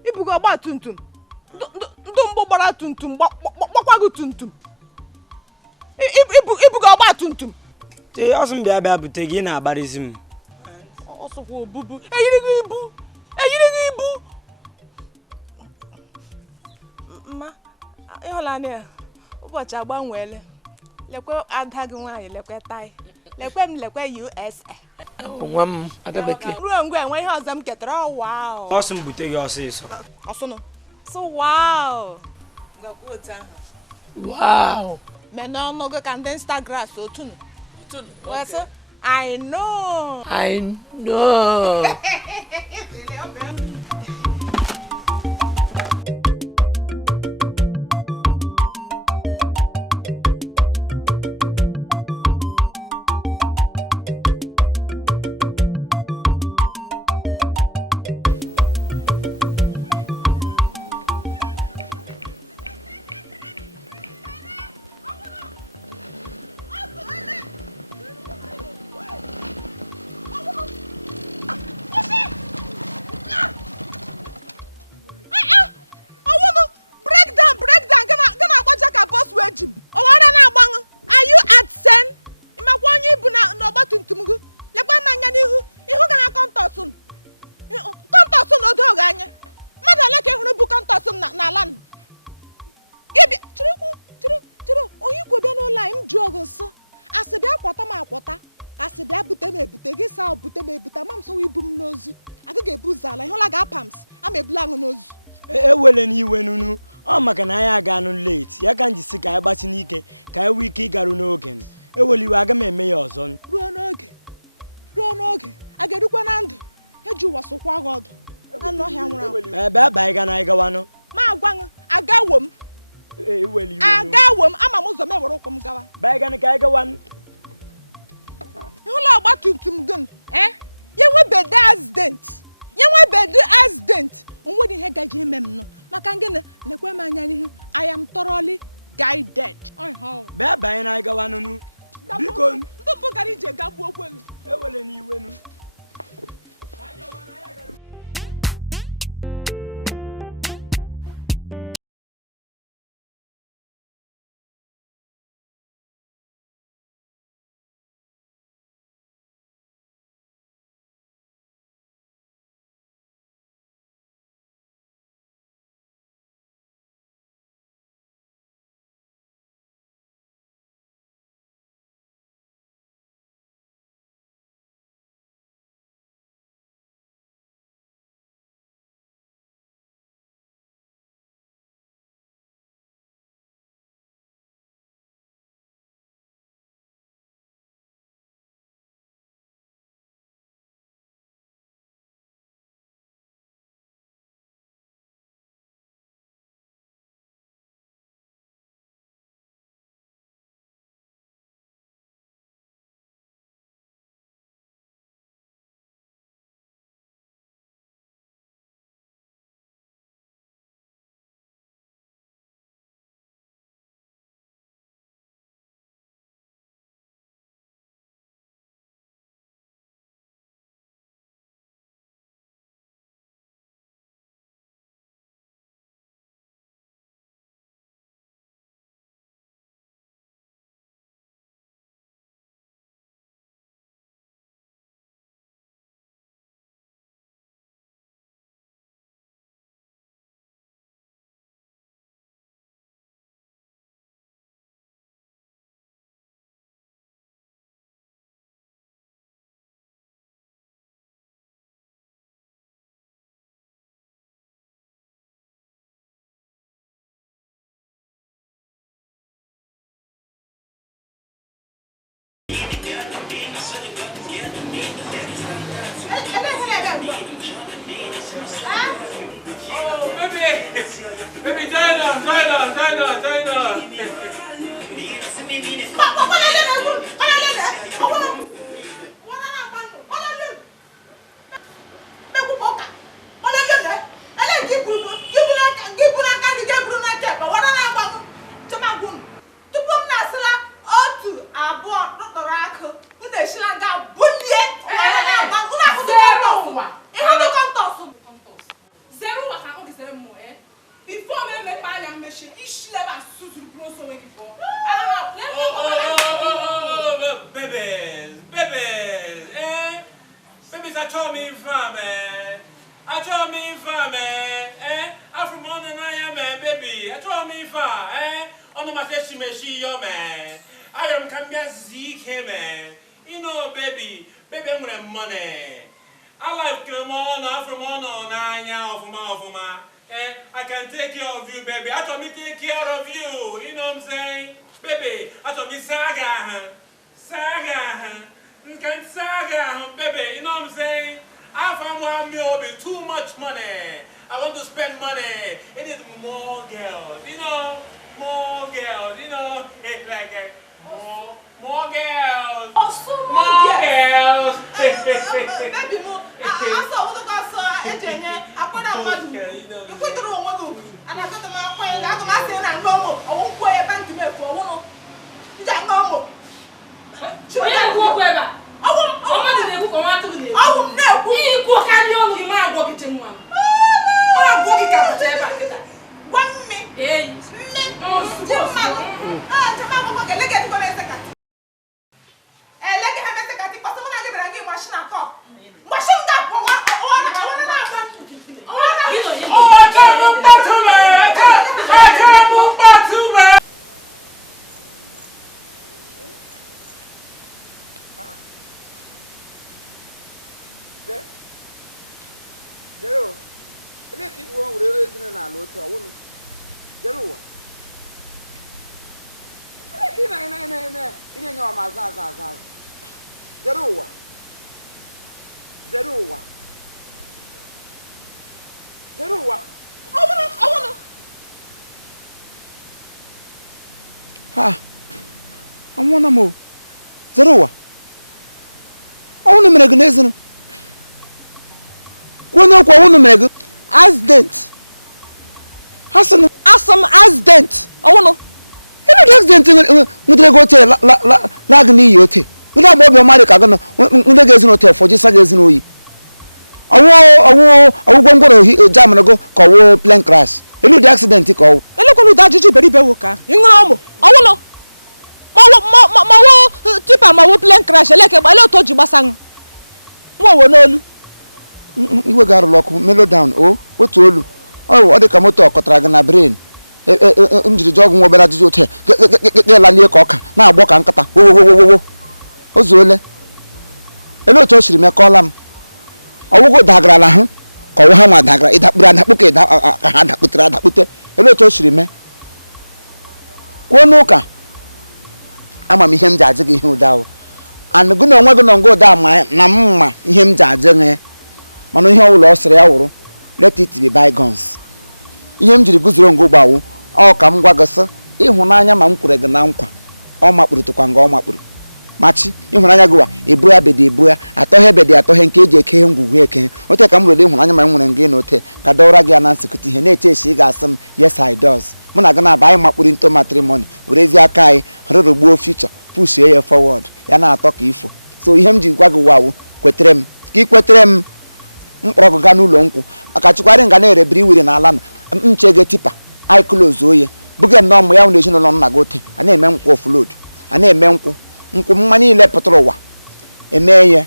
Ibugo ọgba tumtum. Ndụ mgbọ gbara tumtum gbakwago tumtum. Ibugo ọgba tumtum. Te ọsụ m bịa bute gị na-agbarizi m. Ọsụkwa obubu. Eyiri gị ibu. Mma, ịhụlanị ya, ụbọchị agbanweele. Lekwe ada gị nwaanyị, lekwe tai. Lekwe m USA. Nwa m adabeke. Ruo ngwe enwe ihe ọzọ m ketara wow. Ọsụ m bute gị ọsịsọ. Ọsụnụ. So wow. Gakwa otu ahụ. Wow. Mena ọnụ gị ka ndị Instagram otunu. Wesị, I know. Bute mam so ibu m n'ozu agaghị ebu ụzọ ala ihụla ga pams ama ebula aṅụ n'ozu ewele n'iwe nunu ọ maka na anyị aga anụ late ya ka njisi ka anyị gbachi n'ike ka anyị nwee ike ịgaru n'oge ewele iwe aga m eme ya ọzọ ruo n'oge a ga-erukwa na ndụ eji ụwa sokwa gị ọdụ anụ ọhịa nwụrụ anwụ ebe aba anyị ga na anyị gawanụ ma agwanụ agawo m ama m ụzọ m ewere ụkwụ m gawa ba anyị ka anyị gawanụ ihụla ọgba tumtum gị ya nwebede accident onwere ihe gaji eme m nọ maka gịnị lekwe m anya n'ihu I am thoroughly guided bịa banye na anyị gawa nụnụ biko ndị mbụ gara ije gagbuo okwelu ewele n'iwe nụ Baby, China. see you, man. I am coming to Zeke, man. You know, baby, I'm with money. I like them on, from on, 9 hours from my. I can take care of you, baby. I told me take care of you. You know what I'm saying? Baby, I told me saga, you can saga, baby. You know what I'm saying? I found one meal be too much money. I want to spend money. It is more girls, you know, more girls, you know, it's like more girls. More girls. Baby, mo. I saw what I saw. Engineer, I put out one. You put it on one. And I got the man playing. I got my son and normal. I won't play a bank to me for one. You got normal. Sure, I won't go ever. I won't know. You go carry on with my walking one. Oh, walking up there. 1 minute. Eh, oh, look at the I want to move. Zero. I want to make an Ezeonu. I want to make accident. Hassan, accident. I want to. Accident. Would go to Lagni Yote? Without Bob America, when they get in hotel for just a Ezeonu. I won't go to jam and go call plane crash. A little accident. I look at that very bewoka. You know, I want to. Ma tipa ma plane crash like a malo toji basang. Wo no. You got to lock mellow down. Oh, what to you? Oh, what the kamoto kotraga na brain. Umjiri jog mo bela jote. Get la nie koka. Na agbo ka nkata. Wo. Ozole. Elo to shiri me column. Awugo dagra la hu. Ko wo ha ma dagra ida bura na buke da ha da putra da pute. Elo to shiri me. Wo no ka. Ama mi hem jaje ge hu dawo an gu no nwa gu no go da ma na mma hem jaje nge mano ihe ulo osere awuru let it be bygones ihe m jiri guzoro ngo gbawo o ka m gwa gasa ihunanya ma m kwure ge na nkwa o makpuru tukwa nga o makpuru machi ihunanya gwa ebu ya bede ebu ya atohe bede atohe nke eje eke ngwugwu eke ote ka m rele ihunanya ma nwere nge no te ka dora gi na nsikuti ihe na-eche echi ga asem yes I does muna gana ba anyị makpuru into matrimony werezi aka anyị rụrụgbuo future push ya forward ya na-atọ ka ifo so ihe m ji gwa gị wawo kwetere m ka ikwetere m mkpọrọ ga n'ụlọ nkwụ maka chikwari nga na-erebiri wiri n'ala na mchege tipa anyị close oye buge nnọọ mụ ya na ezinụlọ nna gị ote a na-eme nkwụ offload a na-eme nkwụ mma niile pụtara ụwa eme ya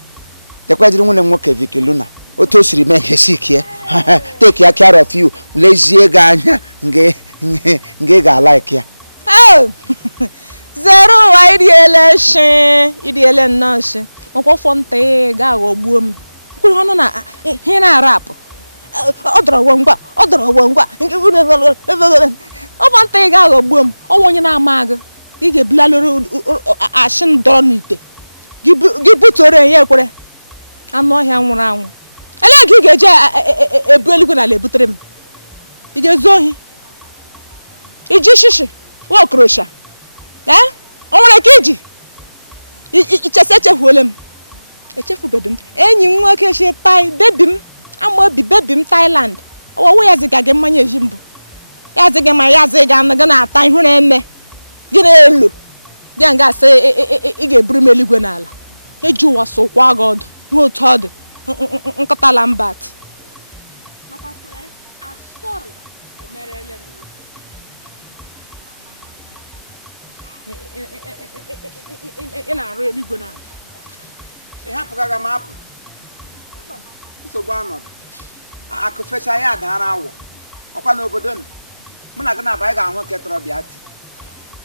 tekwajiri nwunye nwoke Vicky Luna otu o siri mee nke shikie take ya care of you lezie gị anya nge ga like ya zero idiele nonse okwo fonte ga ogbuo m kwuru hono na he na rap odoro ngwa o fonte ga ogbuo m o wonye na amaga I ge blaloro ashin doro nite gi butore ye kwere anu ohia nwuru anwu ele gi ge je ebu elugo na le butere m I ge zohi iji shishi wo krosha onwere ka iji ichese huole m echefubedo m enyi m nwoke shi tai bebi m amobi bebi m Thailand owo ya ziga gị mmanya eji mbụ ya ziga ma ya ziga anaga na ata ihu na eme gị na elu dị nga asị ị ga-eburu m eluigwe n'ala eji ụwa sokwa gị ọdụ n'otu ọ dị nkọtala mbat ina arụ eluigwe n'ala ịhapụgaga m apụ nsogbu anọdụ akụ fecha ya dara awọ ọkwa n'obodo m mụ na gị na-aba anyị ga-ahụ ketọrọ bịa ti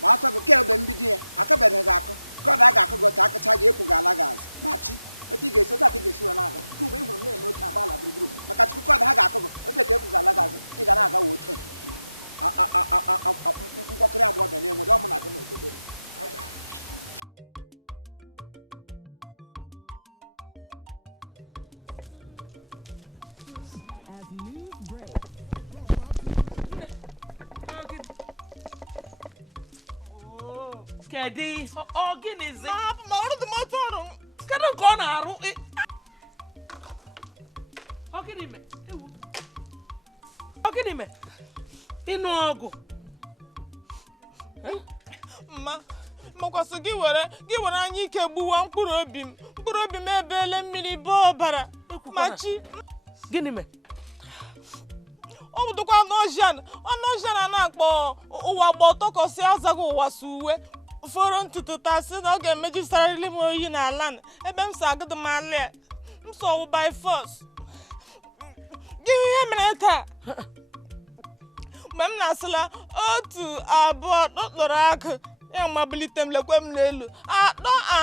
ma asa go ke be mbidi ya akabede ga akọ ka da ga akọ go ta akacha ga ekwu ga ala ga azụ machi otu ga esi ta ka ga esi wala aga ku mgbe ihuru m na-eme otu agba ala gburugburu maka chukwu ka da ha ga akọ go otu ka ekwu ga ala ga azụ ị ga na-aga wote mkpọkịrị agba ọbịa na-enwere ọmụ na gị n'obodo Kedi, gịnịzi? Ma ọrụ dị moto ọrụ. Kedu nke ọ na-arụ? Gịnị me? Ewu. Gịnị me? Ịnụ ọgụ. Makwasị gị were anya ike gbuwa mkpụrụ obi m ebeele mmiri bee ọbara machi. Gịnị me? Ọ bụdụkwa ọnụọjịa a na-akpọ ụwa gba ọtọ kọsị azaghị ụwa si uwe fọrọ ntutu tasị na ọ ga-emejisarịrị m oyi n'ala ebe m so agụdụ m alị m so ọwụ by force. Gị ihe mere taa mgbe m na-asịla 1 2 tụtụrụ agụ ya mabilite m lekwe m n'elu 3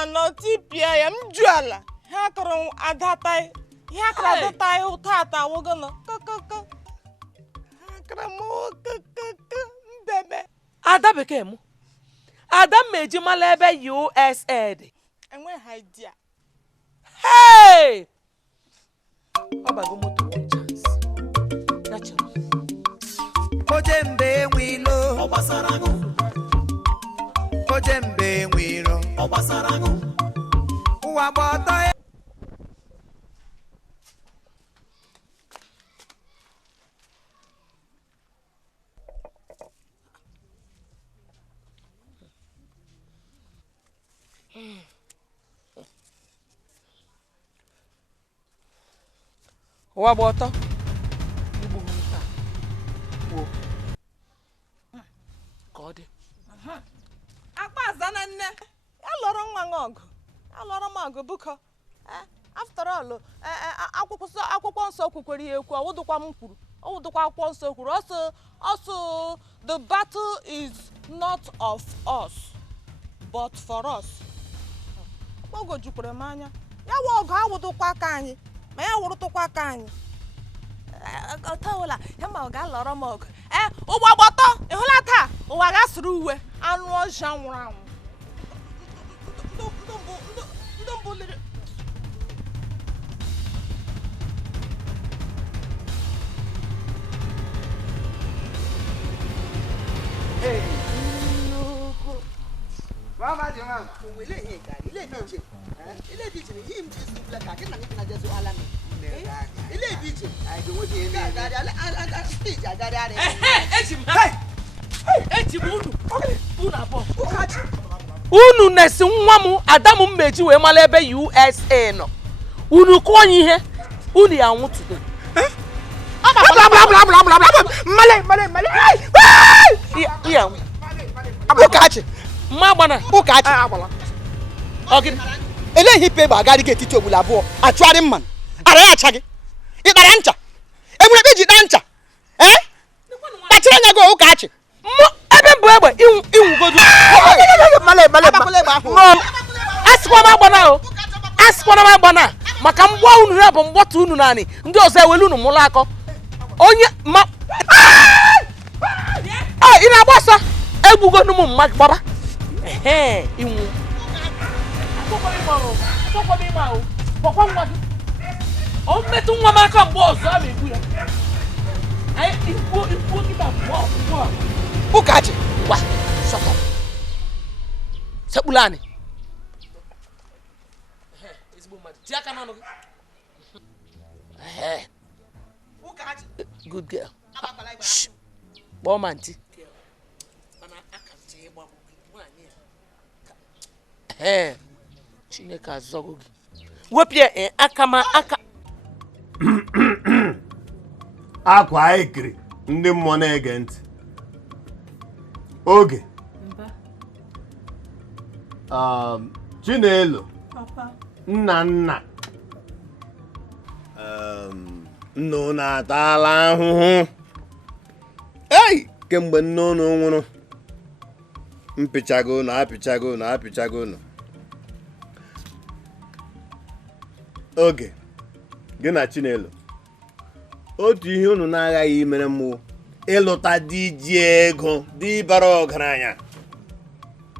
4 tipịa ya m ju ala ihe akọrọ adataghị ụtọ atawogono kokoko mbebe Ada bekee m Ada mmeji mala ebe USA dị enweghị idea. Hey! Ọbago moto one chance. Natural. Ojembe enwilo ọgbasarago. Ojembe enwiro ọgbasarago. Ụwa gbọtọ ya. Ụwa gba ọtọ. Ka ọ dị. Akpa azana nne. Alọrọ nwa ngọgụ. Alọrọ m ọgụ bụkọ. After all, akwụkwọ nsọ kwukwere ya ekwu, ọwụdụkwa m kwuru. Ọwụdụkwa akwụkwọ nsọ kwuru. Also, the battle is not of us, but for us. Ogo jukwere m anya. Ya wa ọgụ awụdụkwa aka anyị. Ma ya wụrụtụkwa aka anyị. Ọtọwụla, ya ma ọ ga-alọrọ m ọgụ. Ụwa gbọtọ, ịhụla taa, ụwa ga-asụrụ uwe anụ ọjọọ nwụrụ anwụ. Ndị mbụ liri. Mama jangan. Ile ihe gari, ile biche. Ile biche ni him jisu blaka, kina ngina jesu ala na. Ile biche. Ai do wote ile. Gari ala speech gari ala. Eji m unu. Unu abụọ. Unu na-esi nwa m Ada m mmeji wee mala ebe USA nọ. Unu kụọ ihe. Unu ya nwụtụdo. Male. Iya. Ukachi. Mma gbana. Ukachi. Ogini. Eleghị ipe bụ agadi ka etiti ogbula abụọ achụgharị mmanụ ara ya acha gị ịtara ncha egbure ebe iji taa ncha kpachiri anya gị Ukachi ebe mbụ egbe ịnwụgodu asịkwana m agbana maka mgba unu ya bụ mgbọta unu naanị ndị ọzọ ewelu unu mụlụ akọ onye ma ị na-agba ọsọ egbugonu m mma gbaba inwu o mmetụ nwa m aka mgbe ọzọ a na-egbu ya Ukachi gwa sekpulu anyị ezigbo mmadụ ji aka n'ọnụ gị good girl kpọọ ma ntị Chineke azọgo gị wepịa aka ma aka akwa anyị kiri ndị mmụọ na-ege ntị oge Chinelo nna nnu na-atala ahụhụ kemgbe nne unu nwụrụ Mpichago na apịchago na apịchago na. Oge gị na Chinelo otu ihe unu na-aghaghị imere mmụọ ịlụta di ji ego di bara ọgaranya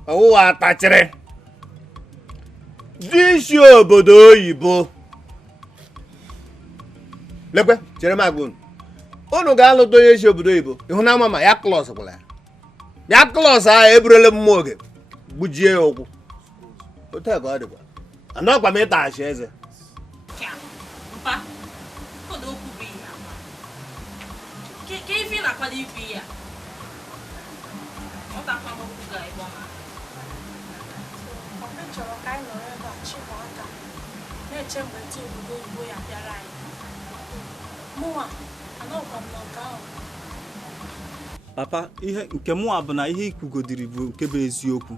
ọwụwa atachịrị di isi obodo oyibo. Lekwe chere m agwa unu ga-alụta onye isi obodo oyibo ịhụ na mama ya klọs gwara ya klọs ahụ eburele mmụọ oge gbujie ya ụkwụ otu a ka ọ dịkwa anọkwa m ịtaghachi eze. Ka ife na-akwado ikwu ya chọrọ ka anyị nọrọ ebe a chịkwa aka na-eche mgbe ndị obodo oyibo ya bịara anyị. Mụnwa anọkwa m n'ọga ahụ. Papa, ihe nke mụnwa bụ na ihe ikwugodiri bụ nke bụ eziokwu.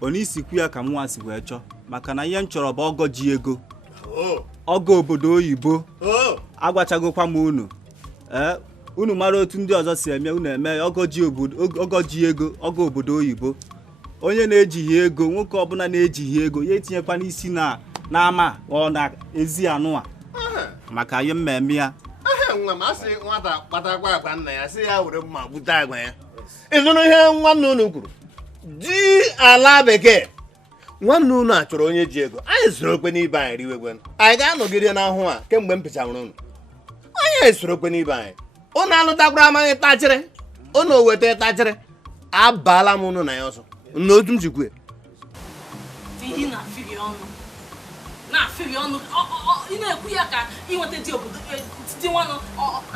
Onye isi kwu ya ka mụnwa si wee chọọ maka na ihe m chọrọ bụ ọgọ ji ego. Ọgọ obodo oyibo. Agwachagokwa m unu. Unu mara otu ndị ọzọ si eme unu eme ọgọ ji ego ọgọ obodo oyibo. Onye na-ejighị ego nwoke ọbụla na-ejighị ego ya etinyekwa n'isi n'ama ọ na ezi anụa maka ihe mmemme ya. Nwa m asị nwata kpatakwa agwa nna ya sị ya were mma gbute agwa ya. Ịnụrụ ihe nwanne unu kwuru di ala bekee nwanne unu a chọrọ onye ji ego anyị soro okwe n'ibe anyị riwegwe anyị ga-anọgide n'ahụ a kemgbe m pịchawụrụ unu anyị soro okwe n'ibe anyị unu alụtakwara amaghị tachịrị unu weta tachịrị abaala m unu na ya ọsọ n'otu m jikwe na-afịrị ọnụ ị na-ekwu ya ka ịnweta di obodo di nwanụ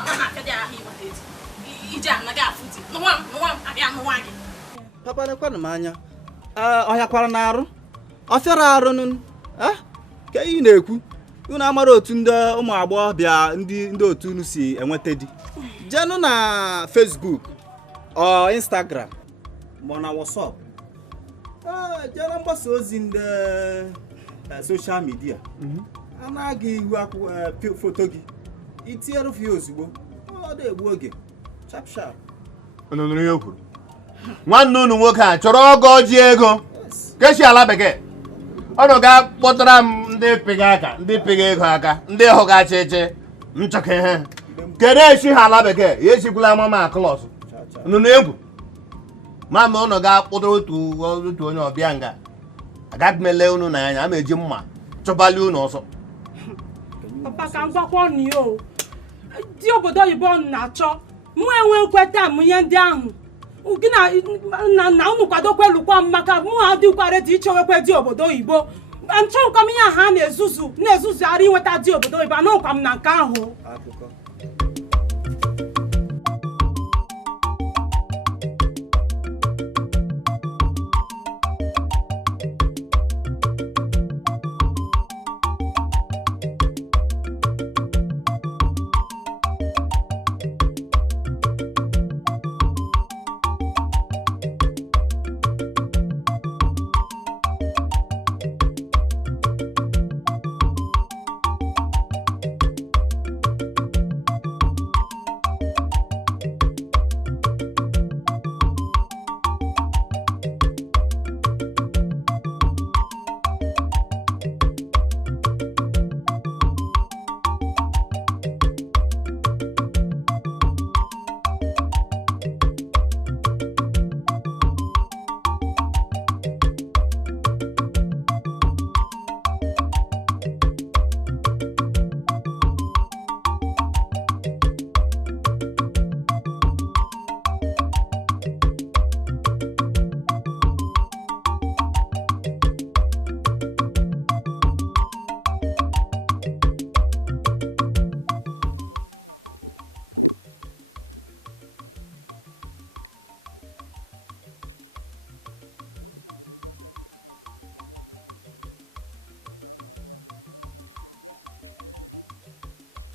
na-akadị ahụ ịnweta di ije anaghị afụ di nwa m abịa nụwa gị. Papa nekwanụ m anya ọhịakwara n'arụ ọ fịara arụ ka ị na-ekwu unu amara otu ndị ụmụ agbọghọbịa ndị otu unu si enweta di jenụ na Facebook ọ Instagram ma na WhatsApp jere mgbasa ozi ndị soshal midia anaghị ihu akwụkwọ foto gị itinyere ofe ya ozugbo ọ na-egbu oge chapchap. Ọnụnụrụ ya kwuru nwanne unu nwoke a chọrọ ọgọ ji ego keshi ala bekee ọnụ ga-akpọtara m ndị pịga aka ndị pịga ego aka ndị hụ ga cheche nchọka ihe kedu eshi ha ala bekee ya esikwula mama klọs nụnụ egwu mama ụnụ ga-akpụta otu onye ọbịa nga agaghị m ele unu na anya ama eji mma chọbali unu ọsọ. Papa ka ngwakwa ọnụ ya o di obodo oyibo na-achọ mụ enwe nkweta m ihe ndị ahụ gị na unu kwadokwa elukwa m maka mụ ha dịkwara dị ichewekwe di obodo oyibo nchọrọkwa m ihe ha na-ezuzugharị inweta di obodo oyibo anọkwa m na nke ahụ.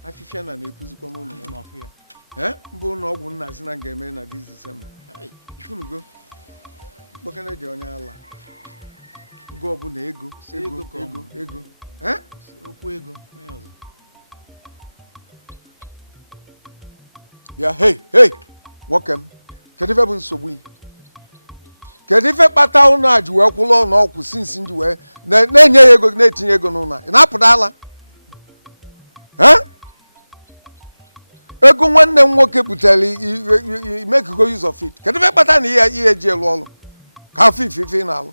afịfịa na-ekuzikwa n'ụlọ n'ọfụ ya mbụ ụlọ ọgwụ nna si na ga-eme na dis Disemba ifunugo mkpọkene dị onye ala oge ọbụla ego okwu ego onye ọzọ ya hei nwoke m kedu ife bụ nsogbu kedu ife kpata ụnụ a ji wee kwụlụ ụlọ ọgwụ sinsi ji wee na-enye ya ego na-etinye ego n'ụlọ ị na-apụda ala ego nwanne m nwoke butere imekigo use of it kedu ife kpata na ihe eji elu ọrụ ka afọ ife na-alụ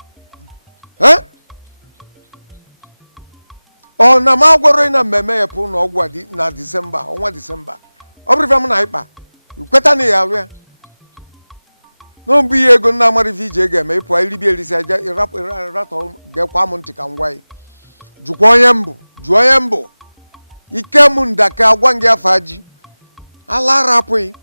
ọ na m agwaro na mmemme ya pụ n'ọgwụ a na Disemba ọnwa Disemba ọ bụrụ ife m na ịkpa ikweta na ya alụ ya n'ọbụ ihe ego nna amara ife iji ego eme ịpụ iribi erisi aja ratọ gekwa m ntị ka m gwa ya jụkwa onye mbụ jụọ onye mbụ ike m ndaka agwa gị afọ aji ala rapụghị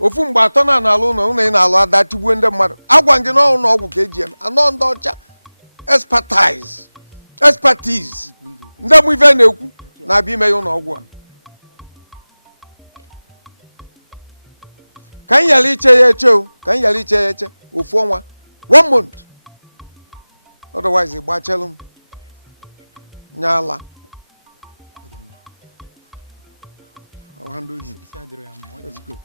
ofu mgbe atọ na-alụ ụlọ ị na-alụ ada tigbuo ndị mmadụ agwa gị n'ọnụ ọgwụ ka eji eme anọ ndị ọcha expertise ndị mụ ife na-ekwu na-abịa ime ya ụlọ ọgwụ a ka anyị yara iche ya eche ka anyị yara iche ya eche ofu ọnwa 1 month otherwise gbachelu m nyala I'll handle him. Let's go.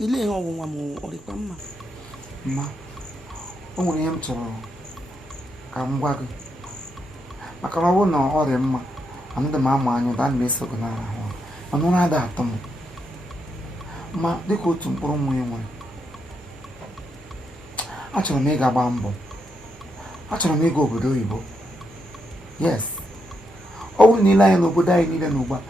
ile ihe ọgwụnwa m ọ dịkwa mma mma o nwere ihe m chọrọ ka m gwa gị maka na ọ bụrụ na ọ dị mma anụdị m ama anya ụda na eso gị n'arahụ mana ụra ada atọ m ma dịka otu mkpụrụ nwa ị nwere achọrọ m ịga gbaa mbọ achọrọ m ịga obodo oyibo yes ọ bụrụ na ile anya n'obodo anyị niile n'ugbu a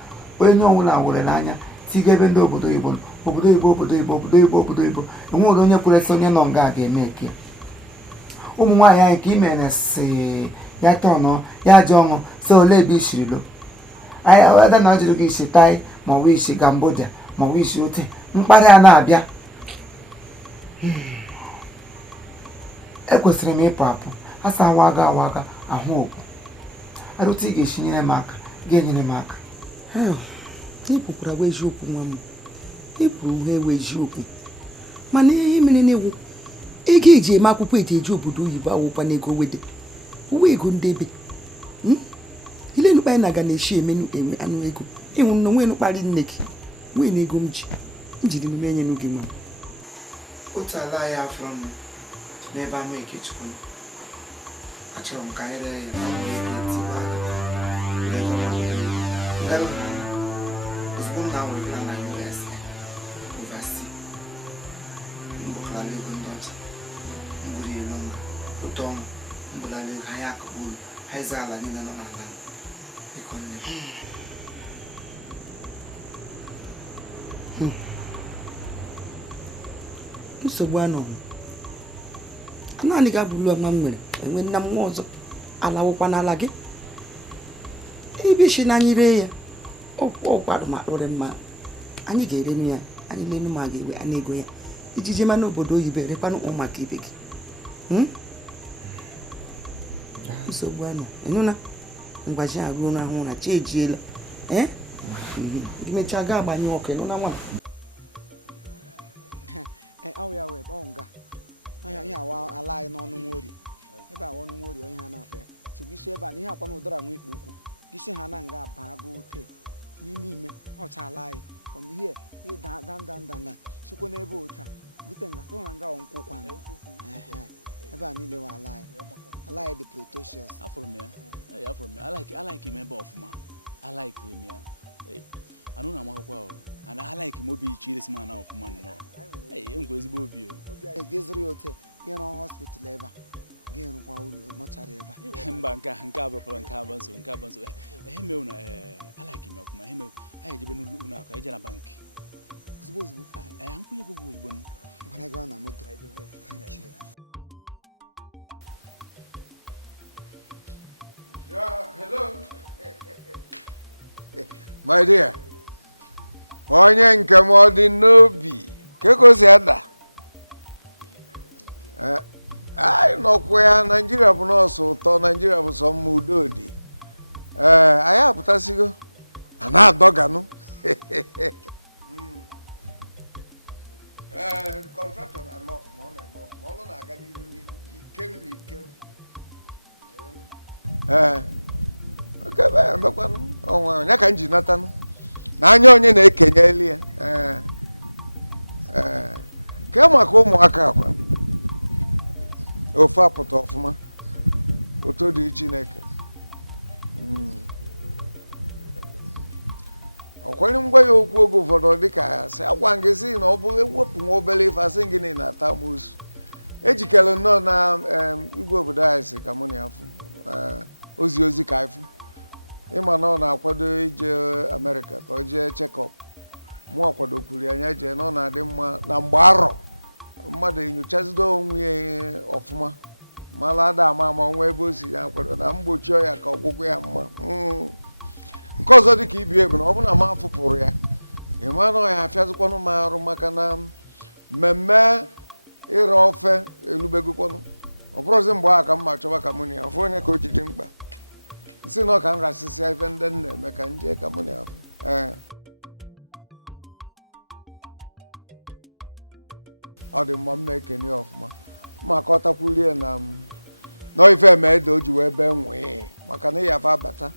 onye ọbụla werere anya tiga ebe ndị obodo oyibo obodo oyibo enwere onye kwere onye nọ nga ga-eme eke ụmụ nwaanyị anyị ka imere si ya tọnọ ya ji ọṅụ si ole ebe ishirilo ada na ọ jụrụ gị isi tai ma ọ bụ isi Cambodia ma ọ bụ isi ote mkparị a na-abịa ekwesịrị m ịpụ apụ asa awaga ahụ okwu arụta ị ga-esi nyere m aka ga-enyere m aka ịpụkwara gwa eziokwu nwa m ịpụrụ uhe ewe eziokwu mana ihe mere n'iwu ego eji eme akwụkwọ ete eji obodo oyibo awụkwa na ego wede uwe ego ndebe ile nukpa anyị na-aga na-eshi enwe anụ ego ịhụ na onwe nukparị nne gị nwee na ego m jiri m enye n'oge nwa m otu ala ya afọ m n'ebe ama Ikechukwu achọrọ m ka anyị ree ya ozugbo m na-awere plan na US overseas mgboklala ego ndị ọcha mgburi elu nwa otu ọnụ mgbolala ego anyị akụkụ uru anyị zaa ala niile nọ n'ala ịkọ nne nsogbu anọghị naanị ga-abụlu ọma m nwere enwe nna m nwa ọzọ alawụkwa n'ala gị ebe isi na anyị ree ya ọkwado ma kpụrụ mma anyị ga-ere m ya anyị lenu ma ga-ewe a na-ego ya iji jee mana obodo oyibo erekwanụ ụmụ maka ibe gị nsogbu anọ ịnụna ngwaji arụ ụra ahụ na chi ejiela gị mechaa ga agbanye ọkụ ịnụna nwa ihe awa ala anyị n'ọnụ nworie ebe awa ọnụ nworie onye ha na-akpa ya so gị si ebe a na ihe akwa na ụdara nwa ikpo ukwu gị si ha na nga bago te n'ime ọcha ala anyị from here dan sikwa n'ebe otu a bute nga kwe na nga nkwụ kwana ebe a niile wa ala anyị dị protocious afụrụ m ya I like him ebe ọfụma I like him ya anụ na amakakwa ahụ and I like him obi ichi iresi ma na ọfụma nnọọ enwekwa ezigbo obi o ga-ezuru ya otu ịrụ hospital ebe a gị rụkwa ụlọ nọchara ebe a. Mba nke a bụrụ nke a bụ nso ehe mewu na alaiki m ọfụma ehe mewu anyị ejebe n'ụlọ akụ anyị je na bankị ozugbo nkwụnye gị ụgwọ ozugbo gwara gị na moto. Hello. My dear, onye nke m ọ dị n'obi ka gosi ada anyị nọkwa ya Naijiria bụ nọọsụ ụtọ Naijiria bụ sọ mma udo dị anyị apụtasigo a na-adọganụ kọntraktọ na-eme ọfụma ọ na-eme ọfụma ọrụ na-aga n'iru ikem na ikem emekwanụ onwe onye ka m ji natanụ n'anya onye na-ekenye elu ya ke maka ụmụaka akwa ofe apụta ọfụma otu dị Chineke ọkwanye ngwa ya okwu oge ụfọdụ dịka ya sị agwa gị sị na ọ bụ ewepụ nwa obere ife asị gịnị na-ata amosu ejikere nnọọ na igwe obodo anyị si ka mụ na ya fụ ozi ka anyị fụ ịma na ọ na-akwado ije Amerịka ka ọ jee chekọp mụ akwadokwuru anya jee na ọ na-adị mma na mgbe arọ mmadụ enyochazido onwe ya ọfụma mara ada ama nwa ebe o si ya akwado na mgbochi ọya ka ọgwụgwụ ya mma nke ọzọ dị ka ibi ebu na ọ bụ na m afụpụrụ ya ịma na ọ ya afịazikwanụ m arụ maka na mmemme ịre ofe elubegokwanụ ọ bụrụzi mgbe ahụ ka m ma chọba ka mụ na ya fụ onye ka o ji dị mkpa nsị na ọ ka m rasịsịa ife ndị m na-eme ka m jee ka mụ na ya fụ ọ dị mma mma ekene ya ọfụma maka ọ takwurie na ife eme ede o ji wee bee nwee maka na ịyafe abata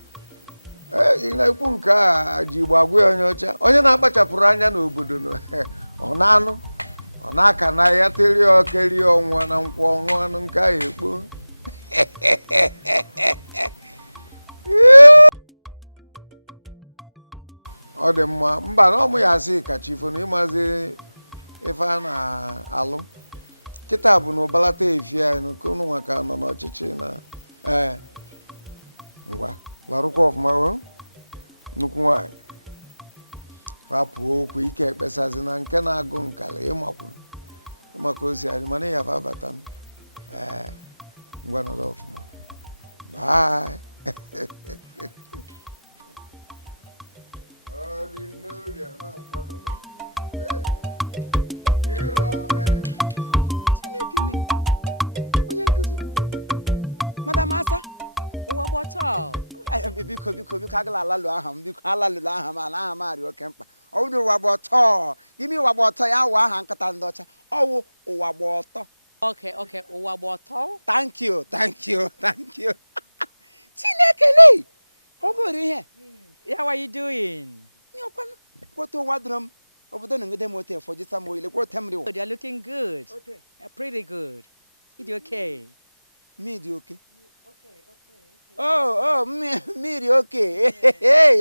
ị na-ekwu nke a ji igbo agwa ya onye ọcha onye na-akpachapụrụ anya n'obodo ọ na-anụ ọ na-aka na ya terie okerie ọnwa na nkwụ ọṅụ anụ nke ahụ ekpo ọ dị mma mba na ọmụ ya asị ka chifo na ịmazi ife a na-alụ kịta bụ na ụbalata efi anyị ka ụnụ nwa ka nọ n'ọchịchị na ngwa larụkwa ọfụma nnukwu nwaanyị rapụ okwu ike ekpesazi na nke na-agụ nkala ịmakwuru maka osi anyị mana ịyafe abata m ngwa nọdụ ọfụma bye Madam Asa ụwa gbọtọ biko agala alalụ aha m biko alalụlụ aha m na aha m arị oke mkpa ọ bụ ụwa gba ọtọ ime ụwa gba ọtọ ya awụ aha nkata ndị ọcha ọwụ ụwa gba ọtọ okay ụwa gba ọtọ thank you Chinekele ogori ihe how are you doing nyokwanụ kwoto nwa dụrụ m obodo na ngede m ote fọ jisa m oyile kwote m riwo you are looking good pretty good you do okay me dị okay mmiri oke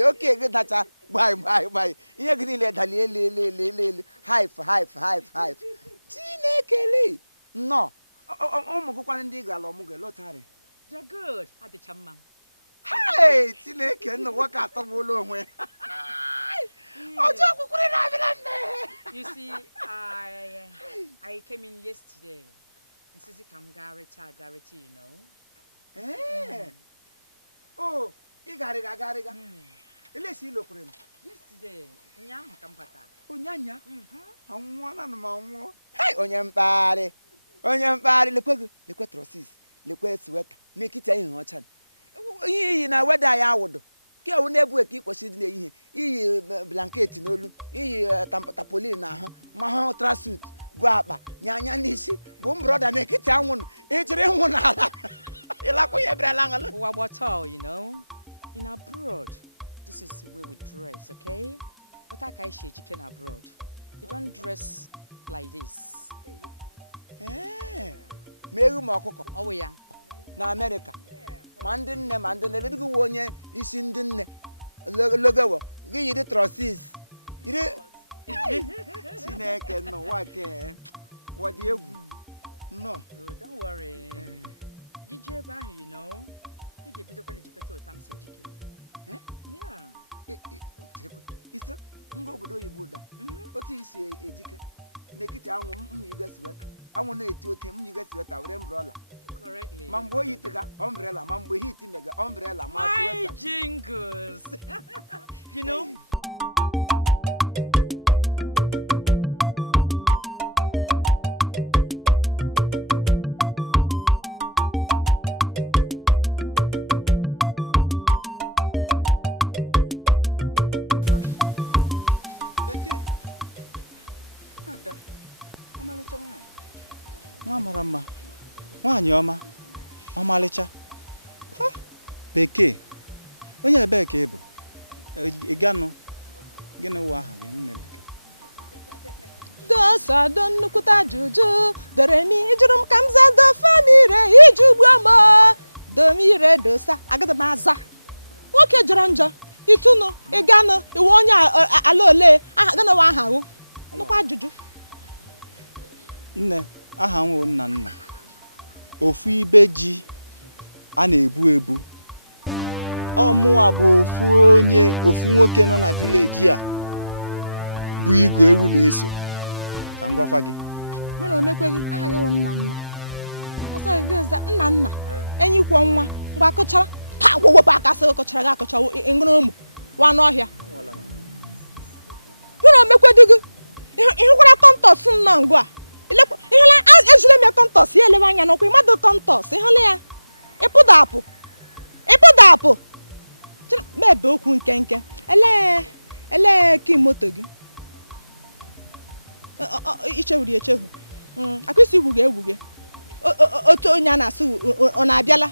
oke gị dacha gbai ihe gị niile dali elu haif Chinekele nnọọ ụmụ gụkwana ndị gara ọmụgwọ lọtarị they're good adịcha mma Chineke nna nwoke atọgbuola onwe ọjọọ kwukwere na abịara nne you see I came in yesterday nsisi ka m garịcha you know ị garịga elesi ilokwere m yesterday ụnyaahụ ka m bata ụnyanya anwụọla na m anwụọ onye mkpagharị lekwe trosis lekwe sweta n'ekiti ihe ọcha ihe iyi na weda ya awụdụ ke ewu na-ebu eke ikpochi dị n'ihe iyi blanketi n'olu iyi tapolin n'ahụ ma ha trasut bụ akpa nyanya n'isi bụ mbroda n'ekiti anwụnụ ịchịrị ịnwụ n'ala ịlakwụnye bịara aṅụlụ ụwa gbọtọ you know in abroad this is the way we dress okay but I can't share chicken abroad you don't dress like this meru ma ọkụkọ ọwụ ya na Amerịka ma ndị nne ma ndị nne ledịgị uwe onye isi ndị nne logowo gị yiri trosis yiri Chineke nnọọ nwa dị egwu nnọọ don't worry Gije ebe ahụ, you know. Ị ga-ebidokwa n'ejikweta ụta m si ejike. Yeah. Ise nga obodo oyibo da otu isi ejike n'ekiti anwụ m yiga sweta anwụ na-eti ote m yiga sweta were umbrella Correctly. ma mgbe oyi tega umbrella ma mgbe heat mega umbrella ma sweta. My jingles. You know. Nwa mara mma, nwaanyị ọma, ọmalịcha. Ha, Bekee, onye ebee ka ị bụ? Ị ganụ, gịnị wụ aha gị nne Bekee? Dosa do nnukwute ajụjụ dore mi ịjụrụ m ka m za do famire iji ugbu ọma domire dosa agada m aza nwoke jọrọ njọ itunu ịganụ iwe onye ala ole aha gana wa aha hụ nnukwu ajụjụ. Nne, aha m wụ Nna. Ofu ibe ji a na-ebu ebu. Ọmụwa bụ ofu nwoke nọ na vileji a bụ igwe ewu na-eso. Ka m gwakwa gị. Mụna omekweghị aha gị wụ Nna. Ọsọ gị za Nna enyi kwọ nwa mgbe akụchara taa wepụ aka sị kọchara gị akọcha ịṅụrụ ụmụ wa n'ọhịa. Mụna omekweghị gị ịhụkwara kọntọs nọ ngwa a. Ihela ejule m kọntọs ya elebe anya n'ụkwụ ịmadụ kọntọs ịhụla ya ịpụdapụ mebe okwu nke elee ki moto gị ichewuri echewu akwụsị igbuge otu onye a na-asị ọ na-abịala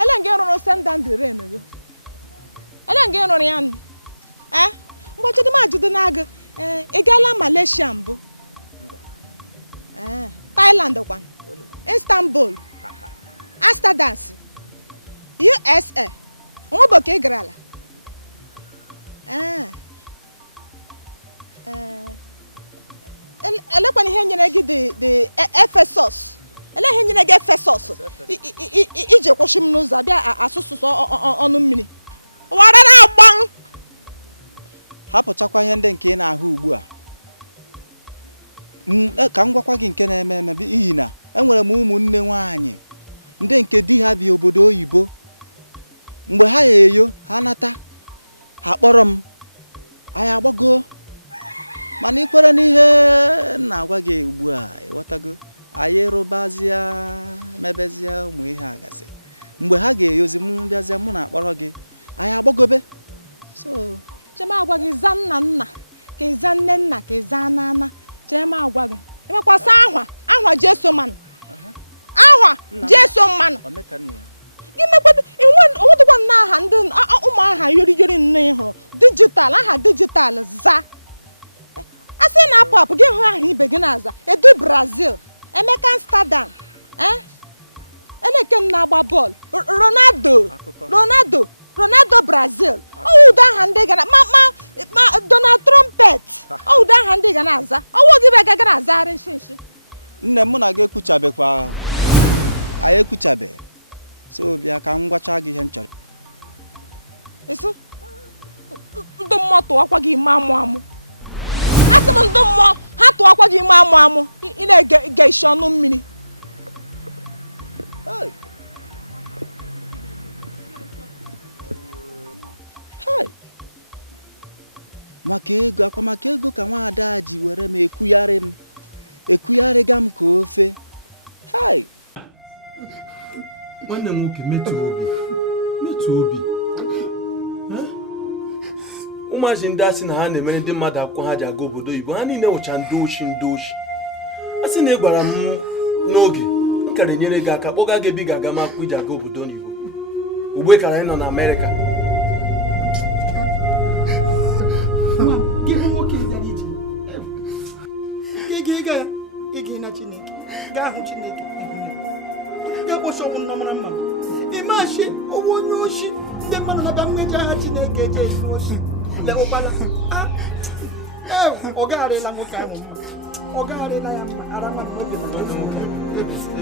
ele nga ịrụrụ sendandị ren gị ele nga ịrụrụ ya mgbachidị m ajụdị na-agụ ị gaala Malaysia mbụ Thailand kwan Istanbul Amsterdam USA nwa bụ ka ị gara ala elekwana ihe nyere gị dị Efesos ele ihe nyere gị Efesos iji kwụsị m n'ụzọ abịa asụsụ ọnụ mmiri wara na-agbanụ. Hapụchakwa ihe ndị nke ị na-ahụ ugbu a. Ka m gwakwa gị nke na-eme eme n'ihi na enwere m ụmụnne nwaanyị ndị nke di ha bi obodo oyibo. Mgbe ha eyo ha nata ha kpọrọ m anyị agbago mana ikwere n'ihe na-agwa gị ugbu a ịghọtago anyị rụbazịa mebezie ụmụ ihe agasị mgbe ha ga-eyozi m bịazịa mụ na akpọrọ gị anyị agbagobe. So chema agwa gị za Nna ka ịza Nne ka ịza Nana chema agwa gị emekwasa ahwa Jesu mmanụ gị mekwedo onwedịkwa nna aha ndị ụmụ aha yori nne hụrụ dijitalụ aha dijitalụ za asị na-apụ gị hụ aha ibe gị na-aza Edu Brazil Emeka Amsterdam eleke na-agba bọọlụ Ronaldo Brazil ụdị aha ndị gara ma Donald Trumpet ụdị aha ndị ga na-aza ọwụ gị be gaga na-azagharị nshi. Nne m na gị ekwuchabekwa anyị ekwuchabe so bịa ka m gwacha gị ihe m chọrọ. Eso ndị mmụọ tụwakwa gị ime amụ asị m ndị mmụọ ha tụwakwa gị ime amụ ị na-ege isi ọnụ mmiri. Maka ego ka nwaada ji were m ekuyarịga m ka ofe. Nwanne m nwoke metụ obi ụmụazị ndị asị na ha na-emere ndị mmadụ akwụkwọ ha ji aga obodo oyibo ha niile wụcha ndị oshi asị na ị gwara m n'oge m kara enyere gị aka kpọga gị ebe ị ga-aga m akwụkwọ iji aga obodo oyibo ugbu kara anyị nọ na Amerịka. Ịga na Chineke gaa hụ Chineke ga-ekpochi ọnwụ nnọmara mma ịmachi ọnwụ onye oshi ndị mmadụ na-abịa mmeji aha Chineke eje ifu oshi leụgbala ọ gagharịla nwoke ahụ mma ọ gagharịla ya mma ara mma mgbe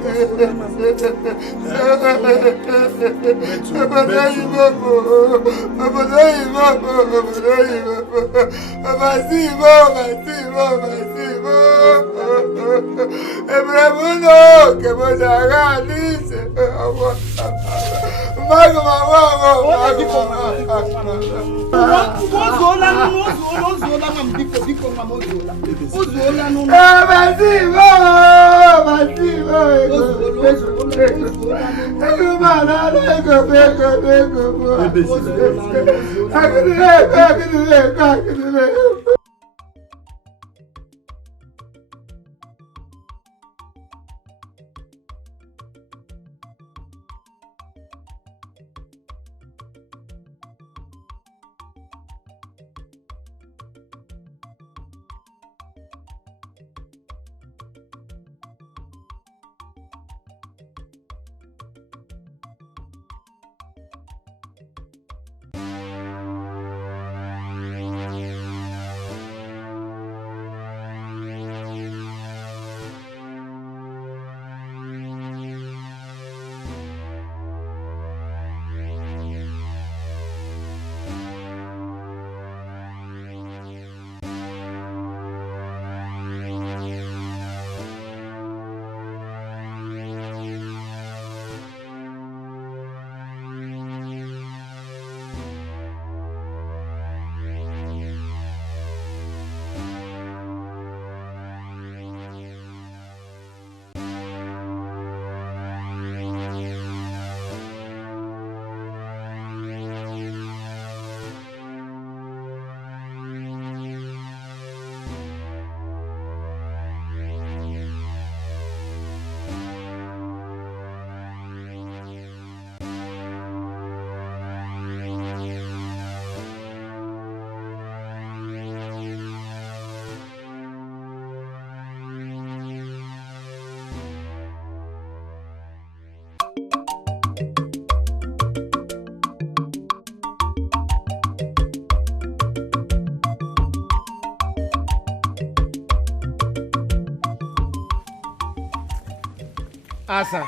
Asa.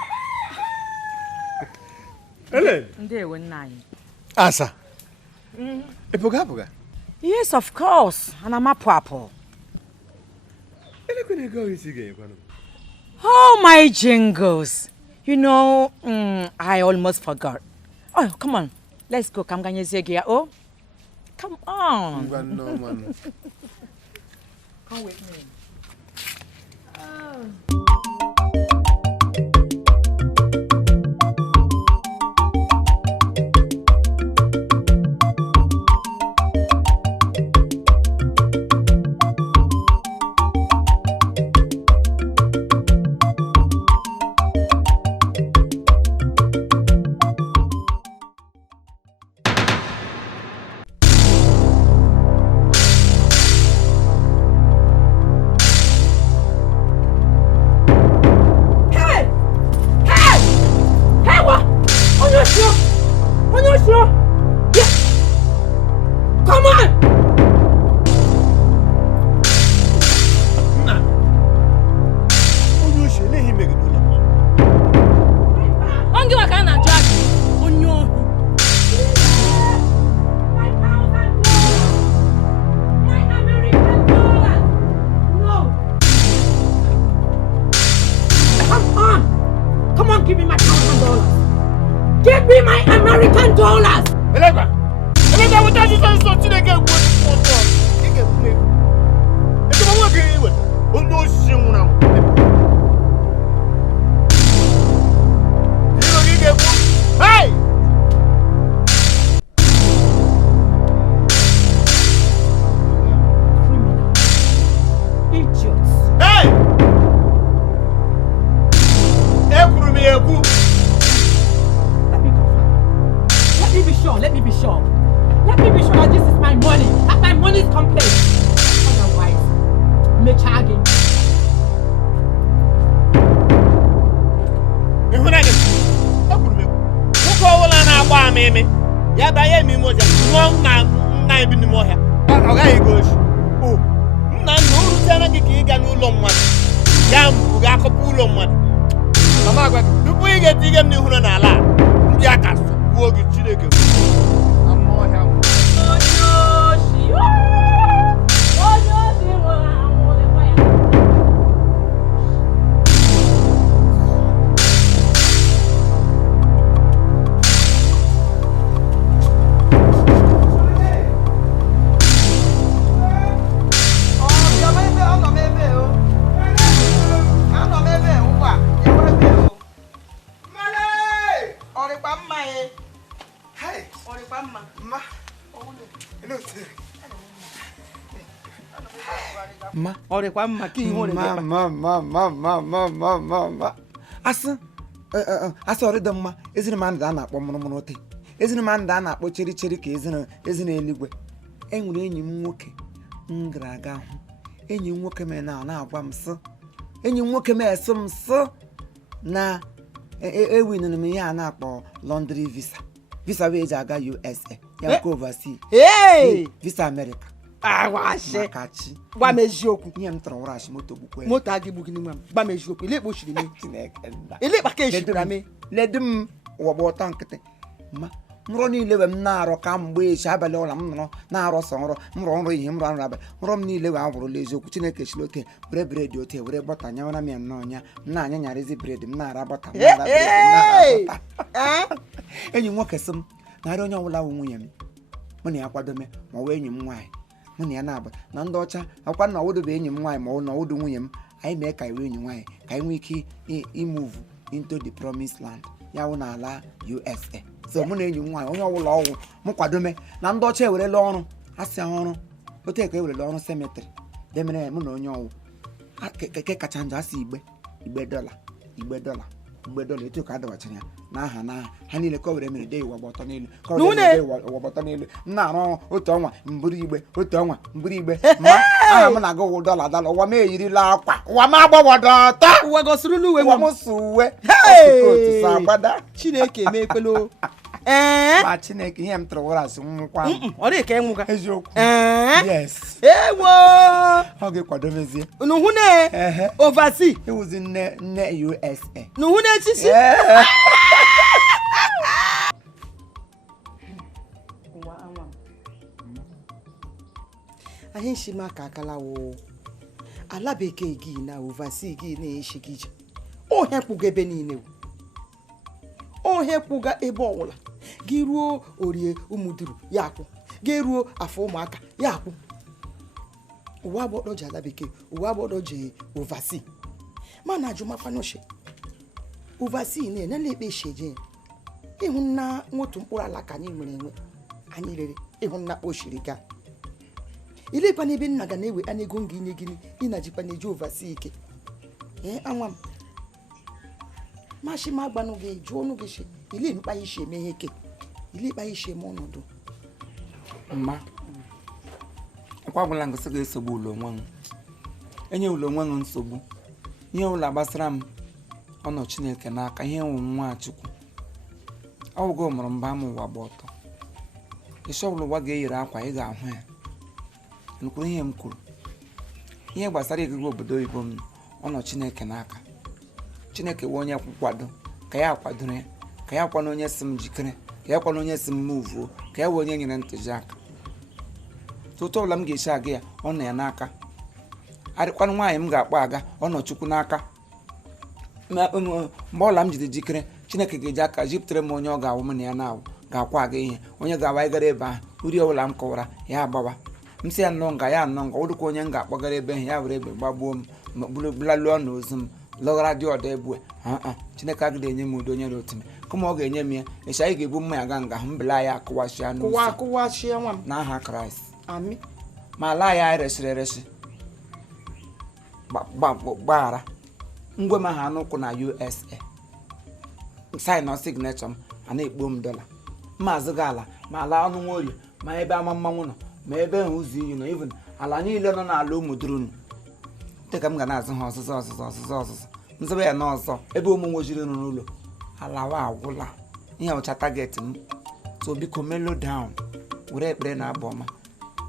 Ellen. Ndewo nna anyị. Asa. Epoga. Yes, of course. And I'm apple. Oh, my jingles. You know, I almost forgot. Oh, come on. Let's go. Come on. Come on. Come with me. Oh. Ma, ore kwa mma ki ihu ore de. Ma. Asị ọrụ dị mma ezina mmadụ a na-akpọ mụrụmụrụ ote ezina mmadụ a na-akpọ cheri ka ezina eluigwe. Enwere enyi m nwoke m gara aga hụ enyi m nwoke mee na-agwa m sị enyi m nwoke mee sị m sị na ewinere m ihe a na-akpọ laundry visa wee ji aga USA ya nke overseas visa America. Awashe gwa m eziokwu ihe m tọrọ warachi moto gbukwe moto adị gbu gịnị nwa m gwa m eziokwu ile kpochiri m ile kpaka eshikwara m ledị m ụwa gba ọtọ nkịtị ma nrọ niile wee m na-arọ ka mgbe echi abalị ọla m nọrọ na-arọ sọ nrọ nrọ ihe m rọ abalị nrọ m niile wee agwụrụla eziokwu Chineke chiri oke were bred ote were bọta nyawara m ya nnọọ nya m na-anya nyarịzi bred m na-ara bọta enyi m nwoke sị m narị onye ọbụla wụ nwunye m mụ na ya kwadome ma ọ wee enyi m nwaanyị mụ na ya na-aba na ndị ọcha akwa na ọwụdobe enyi m nwaanyị ma ọ na ọwụdo nwunye m anyị mee ka iwe enyi nwaanyị ka anyị nwee ike imove into the promised land ya wụ n'ala USA. So mụ na enyi m nwaanyị onye ọbụla ọnwụ m kwadome na ndị ọcha ewerela ọrụ asị ọrụ otu eke ewerela ọrụ cemetery demere ya mụ na onye ọnwụ keke kacha njọ asị igbe dọla etu ka adabachara ya n'aha ha niile ka o were mere de iwa gbọtọ n'elu m na-arụ ọrụ otu ọnwa mburu igbe otu ọnwa mburu igbe ma aha m na-aga ụwụ dọla ụwa m eyirila akwa ụwa m agbawọdọ ọtọ uwe gosiri n'uwe ụwa m so uwe agbada Chineke emekwelo ma Chineke ihe m tụrụ wara asị nwụkwa ọ dị ka enwụga eziokwu ewo ọ ga-ekwadobezie nuhu ne oversea ewuzi nne USA nuhu ne echichi anyị nshi maka akala wo ala bekee gị na oversea gị na-eshi gị ije ohe kpụga ebe niile ohe kpụga ebe ọwụla gị ruo orie ụmụduru ya akwụ gị ruo afọ ụmụaka ya akwụ ụwa agbọdọ ji ala bekee ụwa agbọdọ ji oversea mana ajụmafanoshi oversea na-enye ekpe sheje ịhụ na nwotu mkpụrụ ala ka anyị nwere enwe anyị rere ịhụ na kpochiri gaa ilekwa n'ebe nna ga na-ewe anya ego nga inye gịnị ị na-ajikwa na eji oversea ike anwa m mashi ma agbanụ gị jụọ ọnụ gị ile mkpa ishi eme ihe ke ile ikpa ishi eme ọnọdụ mma ọkwa gwụla ngosi gị esogbu ụlọ onwe m enye ụlọ onwe m nsogbu ihe ụlọ gbasara m ọnọ Chineke n'aka ihe nwe nwa Chukwu ọwụgo mụrụ mba m ụwa gba ọtọ isi ọbụla ụwa ga-eyiri akwa ị ga-ahụ ya nkwuru ihe m kwuru ihe gbasara ịgụgụ obodo oyibo m ọnọ Chineke n'aka Chineke wee onye kwado ka ya akwadoro ya ka ya kwana onye si m jikere ka ya kwana onye si m muvuo ka ya wee onye nyere ntụziaka tụtụ ọbụla m ga-esi aga ya ọ nọ ya n'aka arịkwanụ nwaanyị m ga-akpọ aga ọ nọ Chukwu n'aka mgbe ọla m jide jikere Chineke ga-eji aka jipụtara m onye ọ ga-awụ m na ya na-awụ ga-akwa aga ihe onye ga-awa ịgara ebe ahụ uri ọbụla m kọwara ya agbawa m si ya nnọọ nga ya nnọọ nga ụdịkwa onye m ga-akpọgara ebe ahụ ya were ebe gbagbuo m ma bulaluo na ozu m lọgara dị ọdọ ebue Chineke agaghị enye m udo onye rotime kama ọ ga-enye m ya echi anyị ga-ebu mma ya ga nga mbela ya akụwachia n'ụzọ n'aha Kraịst ma ala ya resịrị eresị gbaghara ngwe m aha n'ụkwụ na USA sign signature m a na-ekpo m dọla mma azụghị ala ma ala ọnụ nwaorie ma ebe ama mmanwụ nọ ma ebe nhụzụ iyi nọ even ala niile nọ n'ala ụmụdurunu dịka m ga na-azụ ha ọzụzụ nzebe ya n'ọzọ ebe ụmụ nwojiri nọ n'ụlọ alawa agwụla ihe ọcha target m so biko melo down were ekpere na abụ ọma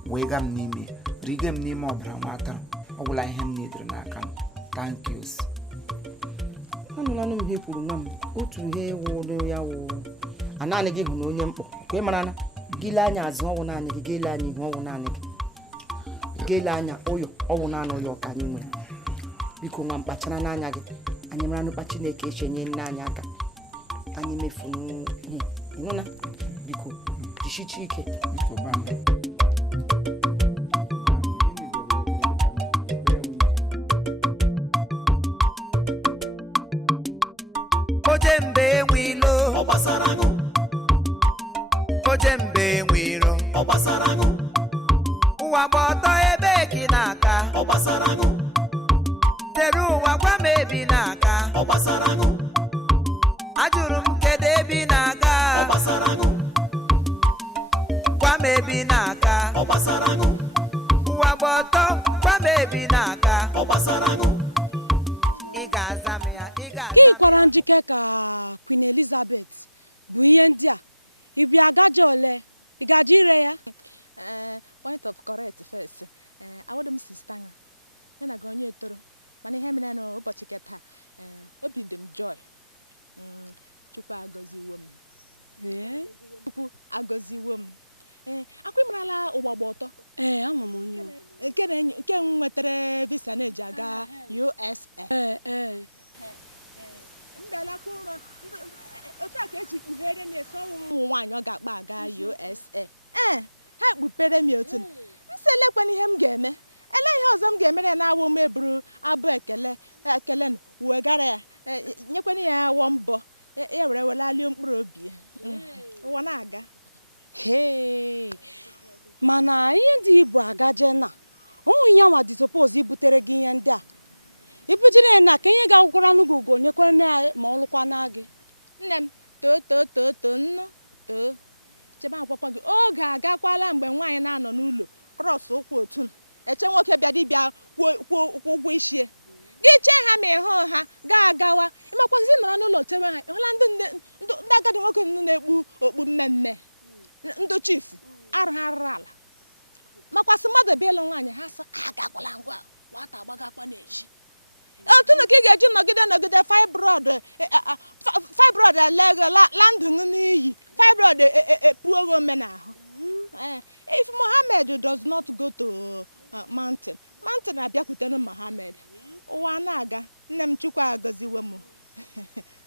wee ga m n'ime rige m n'ime ọbara nwa atara ọ gwụla ihe m niile n'aka m thank you anụlanụ m ihe kwuru nwa m otu ihe wụrụ ya wụ naanị gị hụ na onye mkpọ kwe mara na gile anya azụ ọwụ naanị gị gele anya ihe ọwụ naanị gị gele anya ụyọ ọwụ naanị ụyọ ka anyị nwere biko nwa m kpachara n'anya gị anyị mara n'ụkpa Chineke echenye nne anyị aka anyị mefuru ihe ịhụ na biko jisichi ike Ojembe enwilo ọgbasaraṅụ ojembe enwiro ọgbasaraṅụ ụwa gba ọtọ ebe ki n'aka ọ gbasara gụ tere ụwa gwa m ebi n'aka ọ gbasara gụ ajụrụ m kedu ebe na-aga ọ gbasara gụ gwa m ebi n'aka ọ gbasara gụ ụwa gba ọtọ gwa m ebi n'aka ọ gbasara gụ ị ga-aza m ya ị ga ka ị kwara njike ka Queen Elizabeth bụ ihe ndị a ịbịa agaje ole ị gaje ire ya point of correct first awọdụ m sista ya ya na gị onye etoro mana ihe mere n'ụbọchị keta obi dị m joy Chukwu agọziwo m Chukwu agọziwo m akwa ịmarala ụgbagba ọtọ ama m onye nke nwetara visa na-eji aga USA mbelakwa ụlọ otu a ka eji kpughere m efe ụmụ nwaanyị ọ ga-akpa aga USA ha kpupere m otu m si elekwana ihe m ga-eme ele ihe ọzọ m ga-emere na-awụ m eburu abụ ekele wegara ya nyekwana ya awọ mbọ ya were welalie mkpụrụ obi ya ụwa na-aga mana ihe ndị Igbo agaje na ụmụ ya nwa dị suppose ibutere gị ihe ndị a ibujire na ka ihe ga-agwụkwara n'ugwu ugo nyekwara na ma ọ lụkwa na gị nne m too nnu too chebe agwakwa gị oge agakwala mgbe nwaanyị na-anọ n'ụlọ krọs ụkwụ otu eche nwoke bịa dibịa kwụọ ụgwọ isi gị chee ha ma ịhụ ha ga-agawa ịmakwazi nọrọ n'ụlọ tewe ha ịhụla ndị agadi nwoke na-ekpu okpu mmemme ndị chifu arụ ha rụrụ ala makwasị mmadụ ebe ịlụ nwaanyị ha sị agakwala ngwa nwata agbagakwa n'eji otu na ka ị ga-eji nọgide fibroid landụ n'iyi fibroid epuogo ome n'ahụ if Mohammed does not go to mountain abịakwutere Mohammed ụwa na-aga nne m Chukwu agọziwe m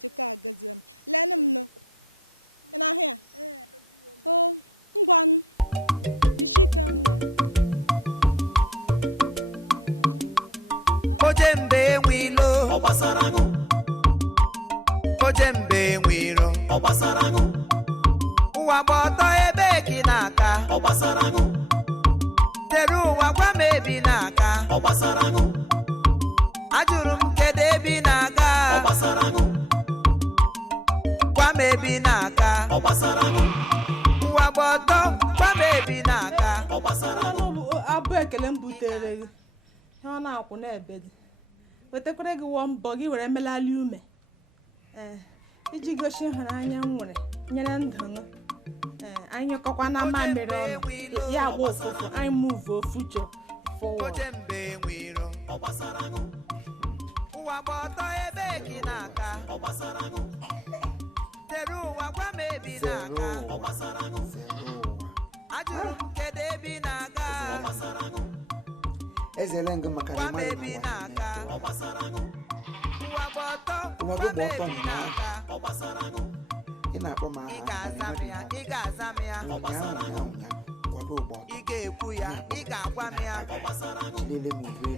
Chukwu agọziwe m leenụ m ị na-ahụ ya o ngwanụ jishike nne oje mbe enwe ilo ọ gbasara gụ oje mbe enwe iro ọ gbasara gụ ụwa gba ọtọ ebe ki n'aka ọ gbasara gụ tere ụwa gwa m ebi n'aka ọ gbasara gụ ajụrụ m kedu ebe na-aga ọ gbasara gụ gwa m ebi n'aka ọ gbasara gụ ụwa gba ọtọ gwa m ebi n'aka ọ gbasara gụ abụ ekele m butere gị ọ na-akwụ n'ebe dị wetakwara gị wọ mbọ gị were melali ume iji gosi ịhụnanya m nwere nyere ndụ m anyị kọkwa na mamịrị ọnụ ya bụ ụfụfụ anyị move future forward ọ gbasara gụ ụwa gba ọtọ ebe ki n'aka ọ gbasara gụ tere ụwa gwa m ebi n'aka ọ gbasara gụ ajụrụ m kedu ebe na-aga ọ gbasara gụ ezele ngụ maka na ebi n'aka ọ gbasara gụ ụwa gba ọtọ gwa m ebi n'aka ọ gbasara gụ ị na-akpọ m ị ga-aza m ya ị ga-aza m ya ọ gbasara gụ ị ga-ekwu ya ị ga-agwa m ya ọ gbasara gụ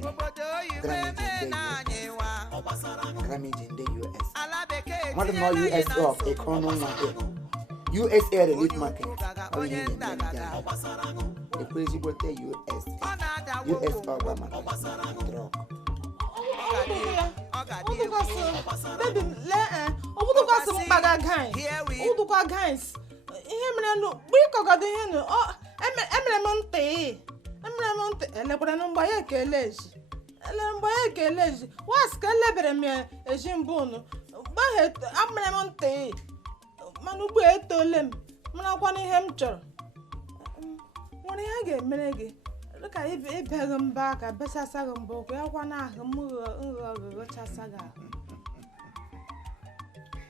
obodo oyibo eme na anyị nwa ọ gbasara gụ ala bekee USA relief market onye ndagada ọ gbasara gụ ekwe ezigbote US Obama ọ gbasara gụ ọ ga-adị egwu ọ gbasara gụ ọbụdụkwasị mkpaga guys ihe mere nụ mgbe ịkọgọdọ ihe nụ emere m ntị elekwara na mgbe ya ekele eji was ka elebere m ya eji mbụ nụ mgbe amere m ntị mana ugbu a etole m marakwa na ihe m chọrọ nwere ihe a ga-emere gị dịka ibeghị mba aka besasa gị mbụ ọgwụ ya kwa n'ahụ m ghọchasa gị ahụ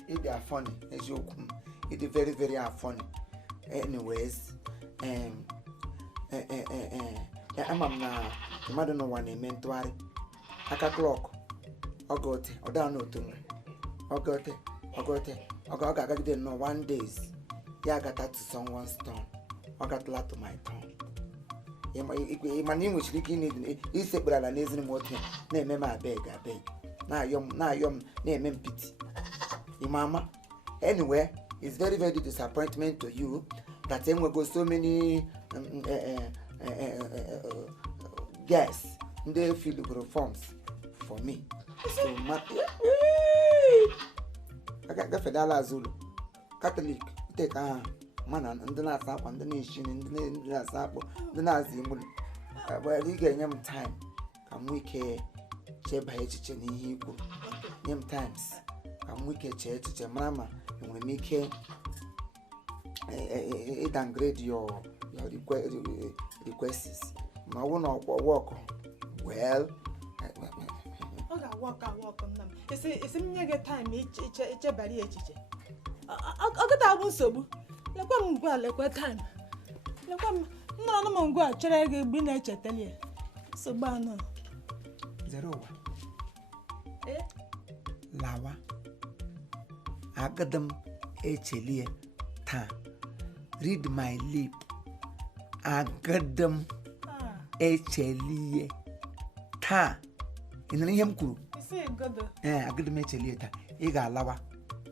It are funny, eziokwu m. It is very, very funny. Anyways, ama m na mmadụ n'ụwa na-eme ntụgharị aka klọk ọgọte ọ daa n'otu nwe ọgọte ọ ga-agagide nnọọ 1 days ya agata to someone's turn ọ gatala to my turn. Mana ị nwechiri ike isekpere ala n'eziri m otu na-eme m abeg na-ayọ m na-eme m piti Imama. Anyway, it's very, very disappointment to you that we go so many Yes, they fill the forms for me. So, I got the Fedala Zulu, Catholic, take a man and the last up on the nation and the last up, the Nazi. Well, you get young time. I'm wicked, shape by HN young times. I'm wicked, church, mama, and we make it downgrade your requests. My one walk. Well, I walk on them. It's a mega time each berry. I'll get that one so. Like one well, like what time? Like one no go, try to be nature tell you. So, Bano 01. Lawa. I got them HLA time. Read my lip. I got them HLA time. In the name crew. You say good. I got them HLA. Ega lawa.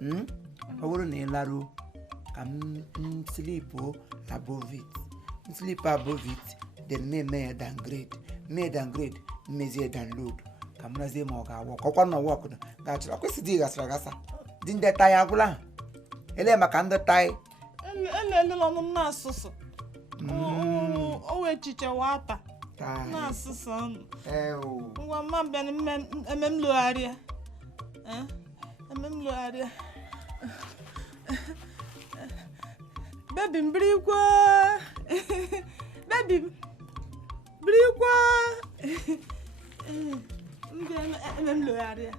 I wouldn't a laro. I'm sleep above it. Sleep above it. Then may downgrade. May downgrade. May download. Come na say more walk. Open no walk. That's a question. Ragasa. Didn't that tie agula? Ele makanda tie. And on Nasus. Oh, teacher water. Nasus. Oh, one man been a memoria. A memoria. Baby, Briqua. Baby, Briqua. Memoria.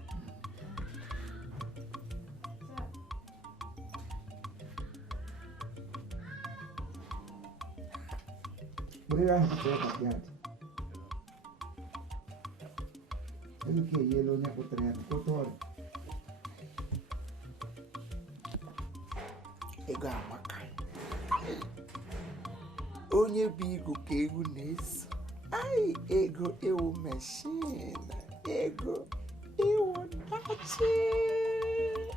Where am I? Okay, yellow neck with the name. Go to it. Ego amaka. Onye big okay goodness. Ai ego ewo machine. Ego ewo machine.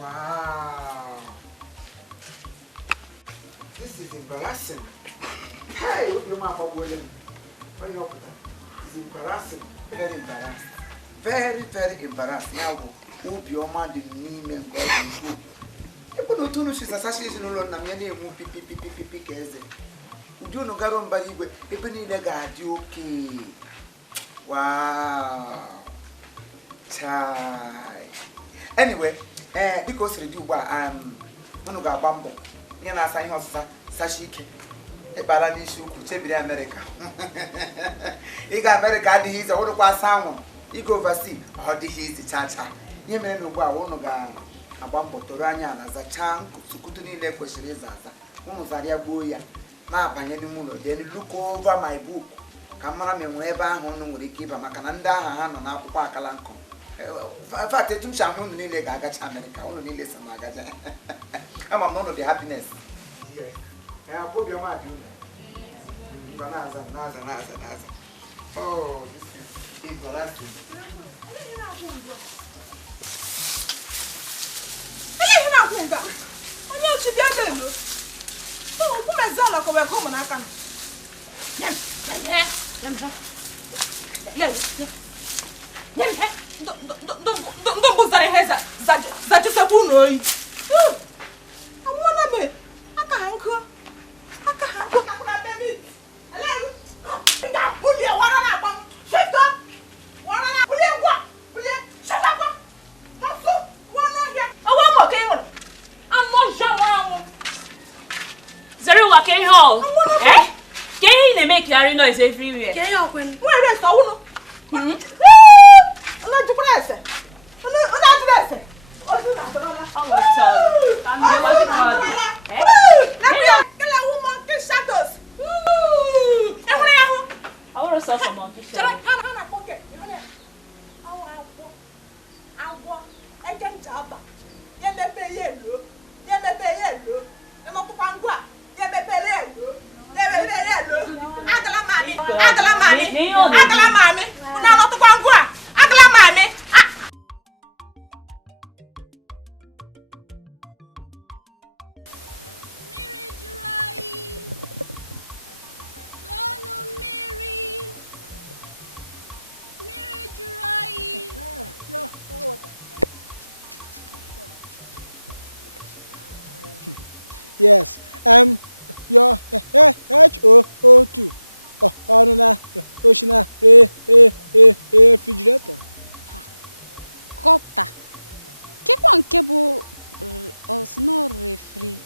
Wow, this is embarrassing. Hey, what your mama William? What you up with that? It's embarrassing. Very embarrassed. Very embarrassed. Now, whoop your man didn't mean and go and go. You put no tune, she's assassination alone. I'm your name, pipi, keze. You do no garon body, but people need a guard. You okay? Wow, chai. Anyway. Because you do Mounagor bambo. You know, I have Sashiki. A balance you could take America. You got America, he's a whole class sound. You go overseas, or he's the chacha. You may know what Mounagor a bambo to Ranya as a chunk to Kutuni Lake was Rezaza. Mozaria Boya. Map and any moon, then look over my book. Camera, whenever I'm on the keep a Macananda, hand on Apple Park Alanco. In fact, I don't know the Gaga America, only listen, Magaza. I'm a man of the happiness. Yes, I put your mouth. Naza. Oh, this is embarrassing. Don't put that head that you said, who know you? I want to be. I can't go. Baby. Pull your water up. Shut up. Shut up. I'm not sure. Zero walking hall. Eh? Can you make your noise everywhere? Can you open? Where is the one? Yes. Your HOO2. On na ocean refrigerator. Copter. Kekwa nke bụ no refri.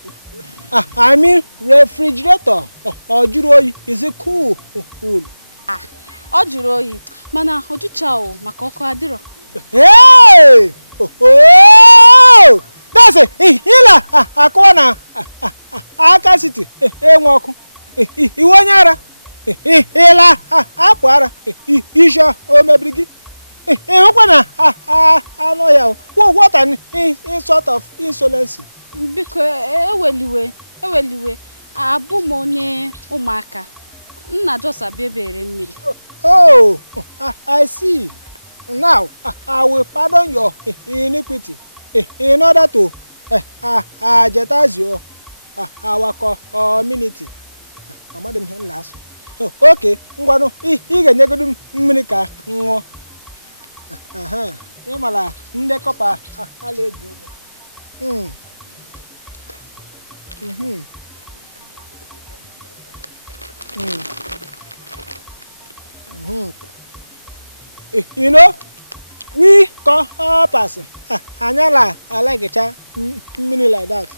I mean refrigerator. Ọ jụrụ oyi. Is it cool? Ọ jụrụ oyi. Mana ojucha o maka ọkụ adịrọ. Hey! Oh! That's it. Ila akwa na aka city. Enwe ọkụ. Iwe onye ara. Ila apụ ara. Isha o mebiri gị. Ịhụkwa na anụ ya. What an sort of insolence. Biko eweliwe. Abụ m onye ụmụaka. Nna Jos abịa ebere mmiri. Oh, I see. Now, I will pardon your iniquity in order to jetters our community. Madam last. Okay, ngwanu ị ga-enyegodu m mmiri ka ṅụọ. Ị mara ndị kọpa ala eji ụgwọ. You know, we coppers, I like a child, mini like that.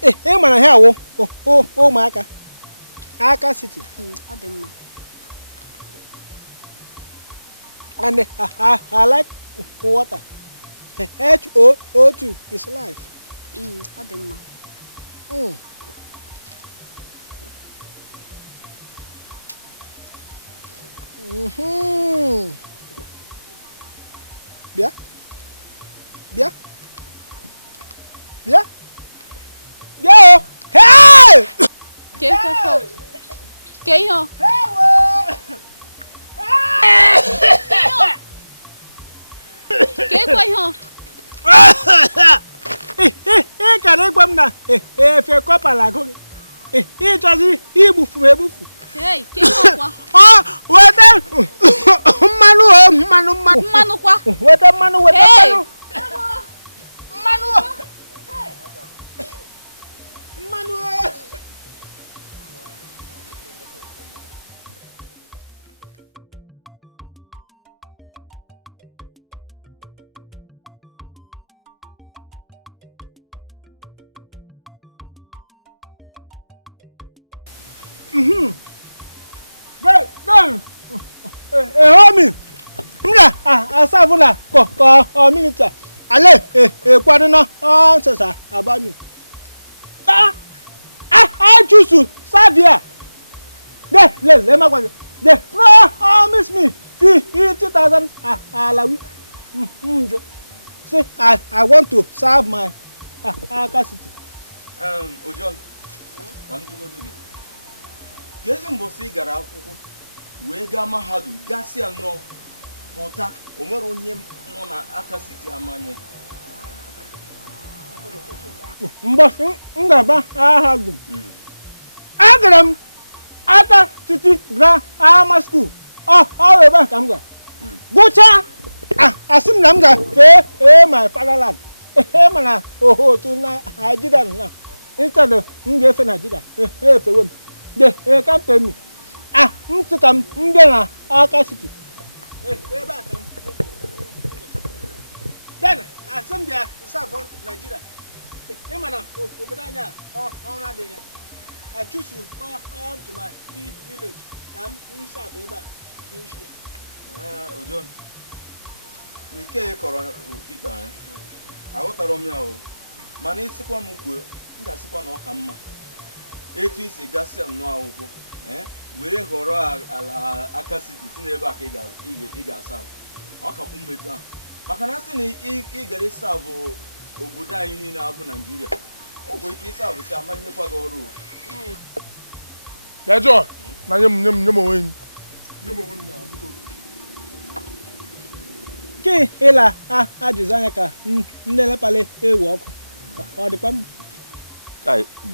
Hey, man, here, oh, Maka, Aka City. And I like water. HOO2 is life. Ademma. Bia. Hey! Que hijo? ¿Qué fue, hijo? Cara, na fe copa la go. Chazi ibufu. Hey, ¿qué hijo kwa? Weta manu kwa. Weta manu. Manu. Homie. Asavula ko minute. Ale kwadu no sasa about me. I choose to serve here. Let me go. They promise me 50,000 alawi. Say I want to serve my capacity. Ojon. Gezi mbosi gara akwụkwọ wee gaa mahadum gasị anọ pụta o nwere onye nọ na aka siti amanye. Mbosi ngaba mahadum. Agara m aka siti grammar school. Ọ ebe ka m ga. Gụcha asị m na m ga fee my fatherland. Mana otu na Nigeria na instead of m ga-efe Nigeria efewe m. They can't pay me. Come na aka city. Then assembly serve Nigeria. Emana obodanya ona dey. I choose to come to my village. Am serve eba. Ojon. Nke kọrọ okita ya. Aghọtara m ya o. Mana isikwa m kwuo, m ga-asikwa na ọ ka mma. Etu isi gasị anọ akwụkwọ were họrọ ala aka siti si n'ebe a ka ị ga-asa ọ kakwu mmetu ahụ maka na sị na ị gara ịsa bụ obodo anyị niile abụ Naịjirịa ọ bụ ike ịsa bụ si amanyekwa gị ọrụ John na nye m onwe m ke ịla ajụzụ anya ka ndị lepale ewu ọkụ ọ dịkwa m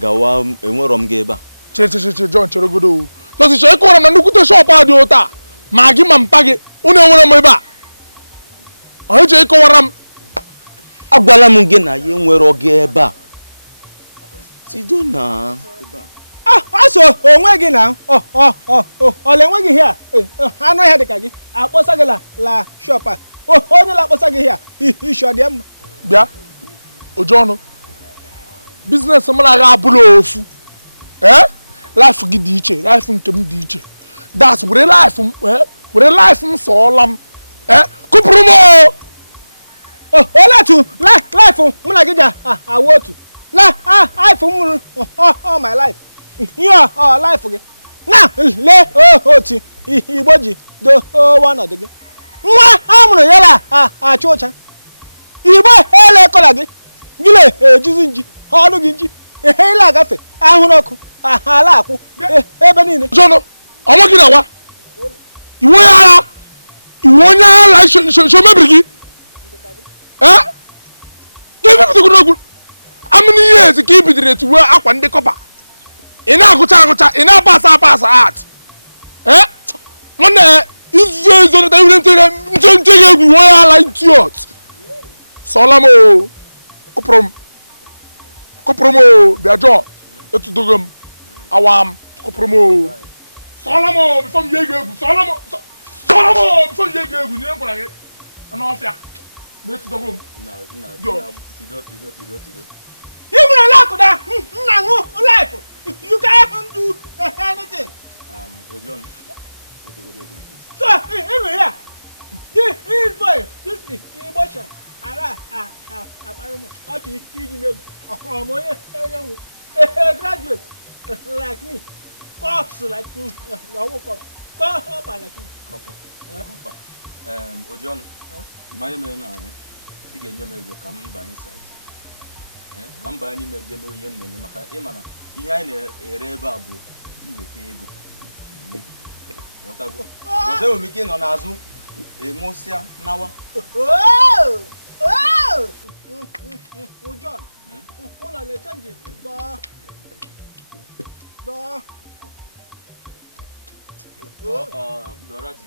gawa enwero m gị ebe a che John cheregodo just che ịkọrọ na nnukwute shop a dị ụta ma gị ma mpa gị unu enwere m ebe a onye ji ịkọwara m agwala m gị na ya enwere oge ebe a tido na so onwe gị na ọla enweghị ihe a anụ ọhịa dịka gị akpọsa gị la shop a onye na-akpọsa gị ihe a isi ọ dị mma bịa oju ọnụ biznes m na-aga abụla ofu life gị dị iche life nke m dị iche das were life m sọọla m kụpụrụ m oletu life mụ na gị ji awụ otu life m mụrụ my life life gị na lee otu igbo ji dowe ọnọdụ gị nwa a mụrụ ya na-achụ ụcha igbo elekọla gị gị na-ejizi nji ọnụ gị nji ihe ile agafe ahụrụ ọkụ ala akwụ ebe niile ọnwa gị na-awa iwe onye agha so mebiri gị n'egwu amụna ihe ezi ka i bidoro etuwe akwa ndị kọpa ị na-agụcha ị na-apasa art nwanne izu ezo nta iwere nche ya egwu iwe onye ala idiot sọọla m kụpụrụ m bịa jọ etudogo m awa m kụpụrụ m sọọla m bifo m ye gị egwu sọọla m bifo m ye gị egwu n'ihe m gwara gị n'ọfịa na-etudogo m you will lock that life. You can't do anything. Ojon. So, here. This boy, this is emotion. Graduate like me, cops like me, copper like me. Ojon, my man, you get your maybe come by inside. Ka mba anyị meje m oyi m na-eme maka ịmana ihe anyị na-ere ebe a bụ iweta ego ọtago bọta enwere ike ịnọ n'azụ enwụsịa nawa John, ụlọ na-echenji Dorothy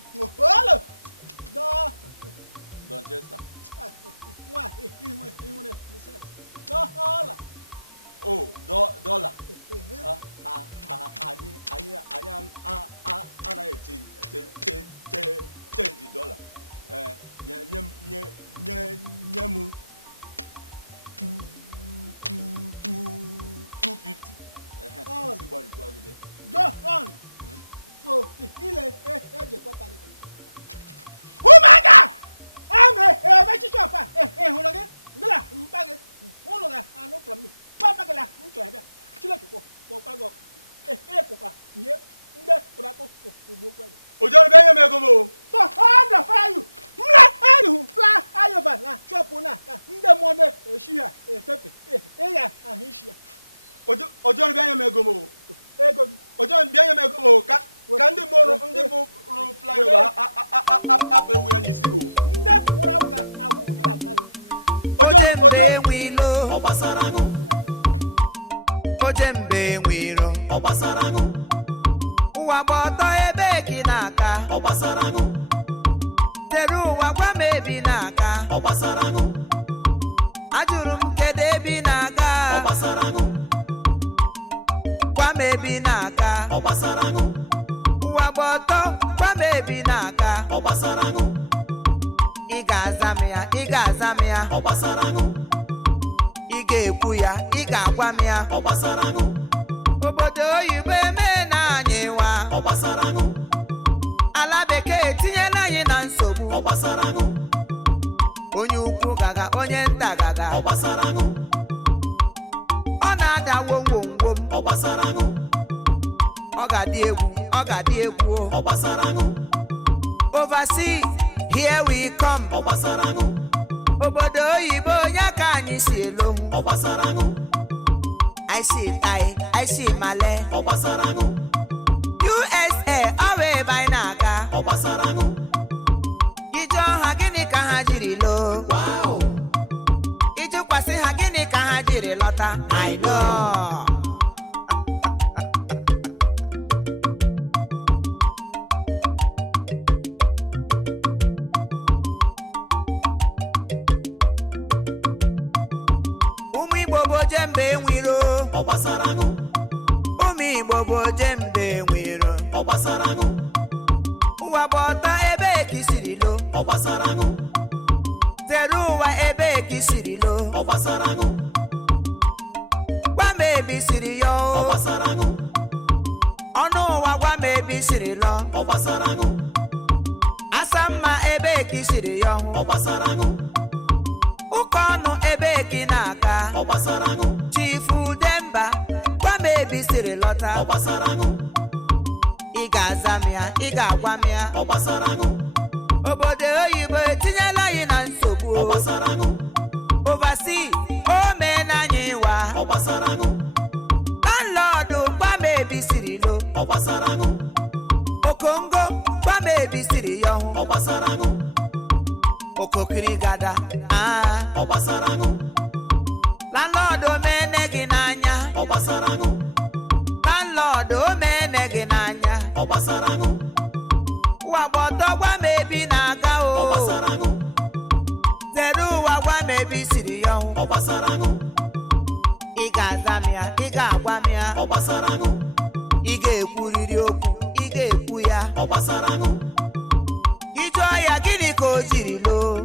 Donchester dollar. Oh, dollar. Change dollar. Nyem 250. John. So, ile eje papa le. Umaga! Mechichopa. Hụrụ gị? Ndela, mpa gị. Ụlọ ga anụ from me. Papa gị la nchọ ebe. Chileke kpọkwa gị ọkụ. Ekụkwa ihe ndị kpụrụakpụ ugbo kwa gị. Ojo be nye m ego m o. So, order for you. Mla ayụ fly ayova na chop na ka ndị mmụọ na-eshi ha efefe. Ị ga ahụ isi ya. Ojo be nye m ego m o. Ego gị. Ojo be nye m ego m o ka ndị bụ flyover apụ ewu ya n'isi gị o. Ndị fụrụ awụ ga agwụgwụ gị na mpa gị. Ojo Ojembe nwiro ọgbasaraṅụ ụwa gba ọtọ ebe gị n'aka ọgbasaraṅụ tere ụwa gwa m ebi n'aka ọgbasaraṅụ ajụrụ m kedu ebi n'aka ọgbasaraṅụ gwa m ebi n'aka ọgbasaraṅụ ụwa gba ọtọ gwa m ebi n'aka ọgbasaraṅụ ị ga-aza m ya ọgbasaraṅụ ị ga-ekwu ya ị ga-agwa m ya ọgbasaraṅụ obodo oyibo eme na anyị nwa ọgbasaraṅụ ala bekee etinyela anyị na nsogbu ọgbasaraṅụ onye ukwu gaga onye nta gaga ọgbasaraṅụ ọ na-ada womwomwom ọgbasaraṅụ ọ ga-adị egwu ọgbasaraṅụ overseas here we come ọgbasaraṅụ obodo oyibo onye ka anyị si elo ọgbasaraṅụ I see Thai, I see Malay ọgbasaraṅụ USA ọwa ebe anyị na-aga ọgbasaraṅụ ije ọha gịnị ka ha jiri loo ijụkwasị ha gịnị ka ha jiri lọta I know jembe nwiro ọgbasaraṅụ ụmụ Igbo bụ jembe nwiro ọgbasaraṅụ ụwa bụ ọtọ ebe ekisiri lo ọgbasaraṅụ zere ụwa ebe ekisiri lo ọgbasaraṅụ gwa m ebisiri ya ọgbasaraṅụ ọnụ ụwa gwa m ebisiri lo ọgbasaraṅụ asa mma ebe ekisiri ya ọgbasaraṅụ ụka ọnụ ebe eki na-aga ọgbasaraṅụ chifu demba gwa m ebisiri lọta ọgbasaraṅụ ị ga-aza m ya ị ga-agwa m ya ọgbasaraṅụ obodo oyibo etinyela anyị na nsogbu ọgbasaraṅụ ovasi o meela anyị ịwa ọgbasaraṅụ landlọdụ gwa m ebisiri lo ọgbasaraṅụ okongo gwa m ebisiri ya ọhụ ọgbasaraṅụ okokiri gada ọgbasaraṅụ landlọdụ omene gị n'anya ọgbasaraṅụ landlọdụ omene gị n'anya ọgbasaraṅụ ụwa gba ọtọ gwa m ebi na-aga o ọgbasaraṅụ zere ụwa gwa m ebisiri ya ọhụ ọgbasaraṅụ ị ga-aza m ya ị ga-agwa m ya ọgbasaraṅụ ị ga-ekwuriri okwu ị ga-ekwu ya ọgbasaraṅụ ị jụọ ya gịnị ka o jiri loo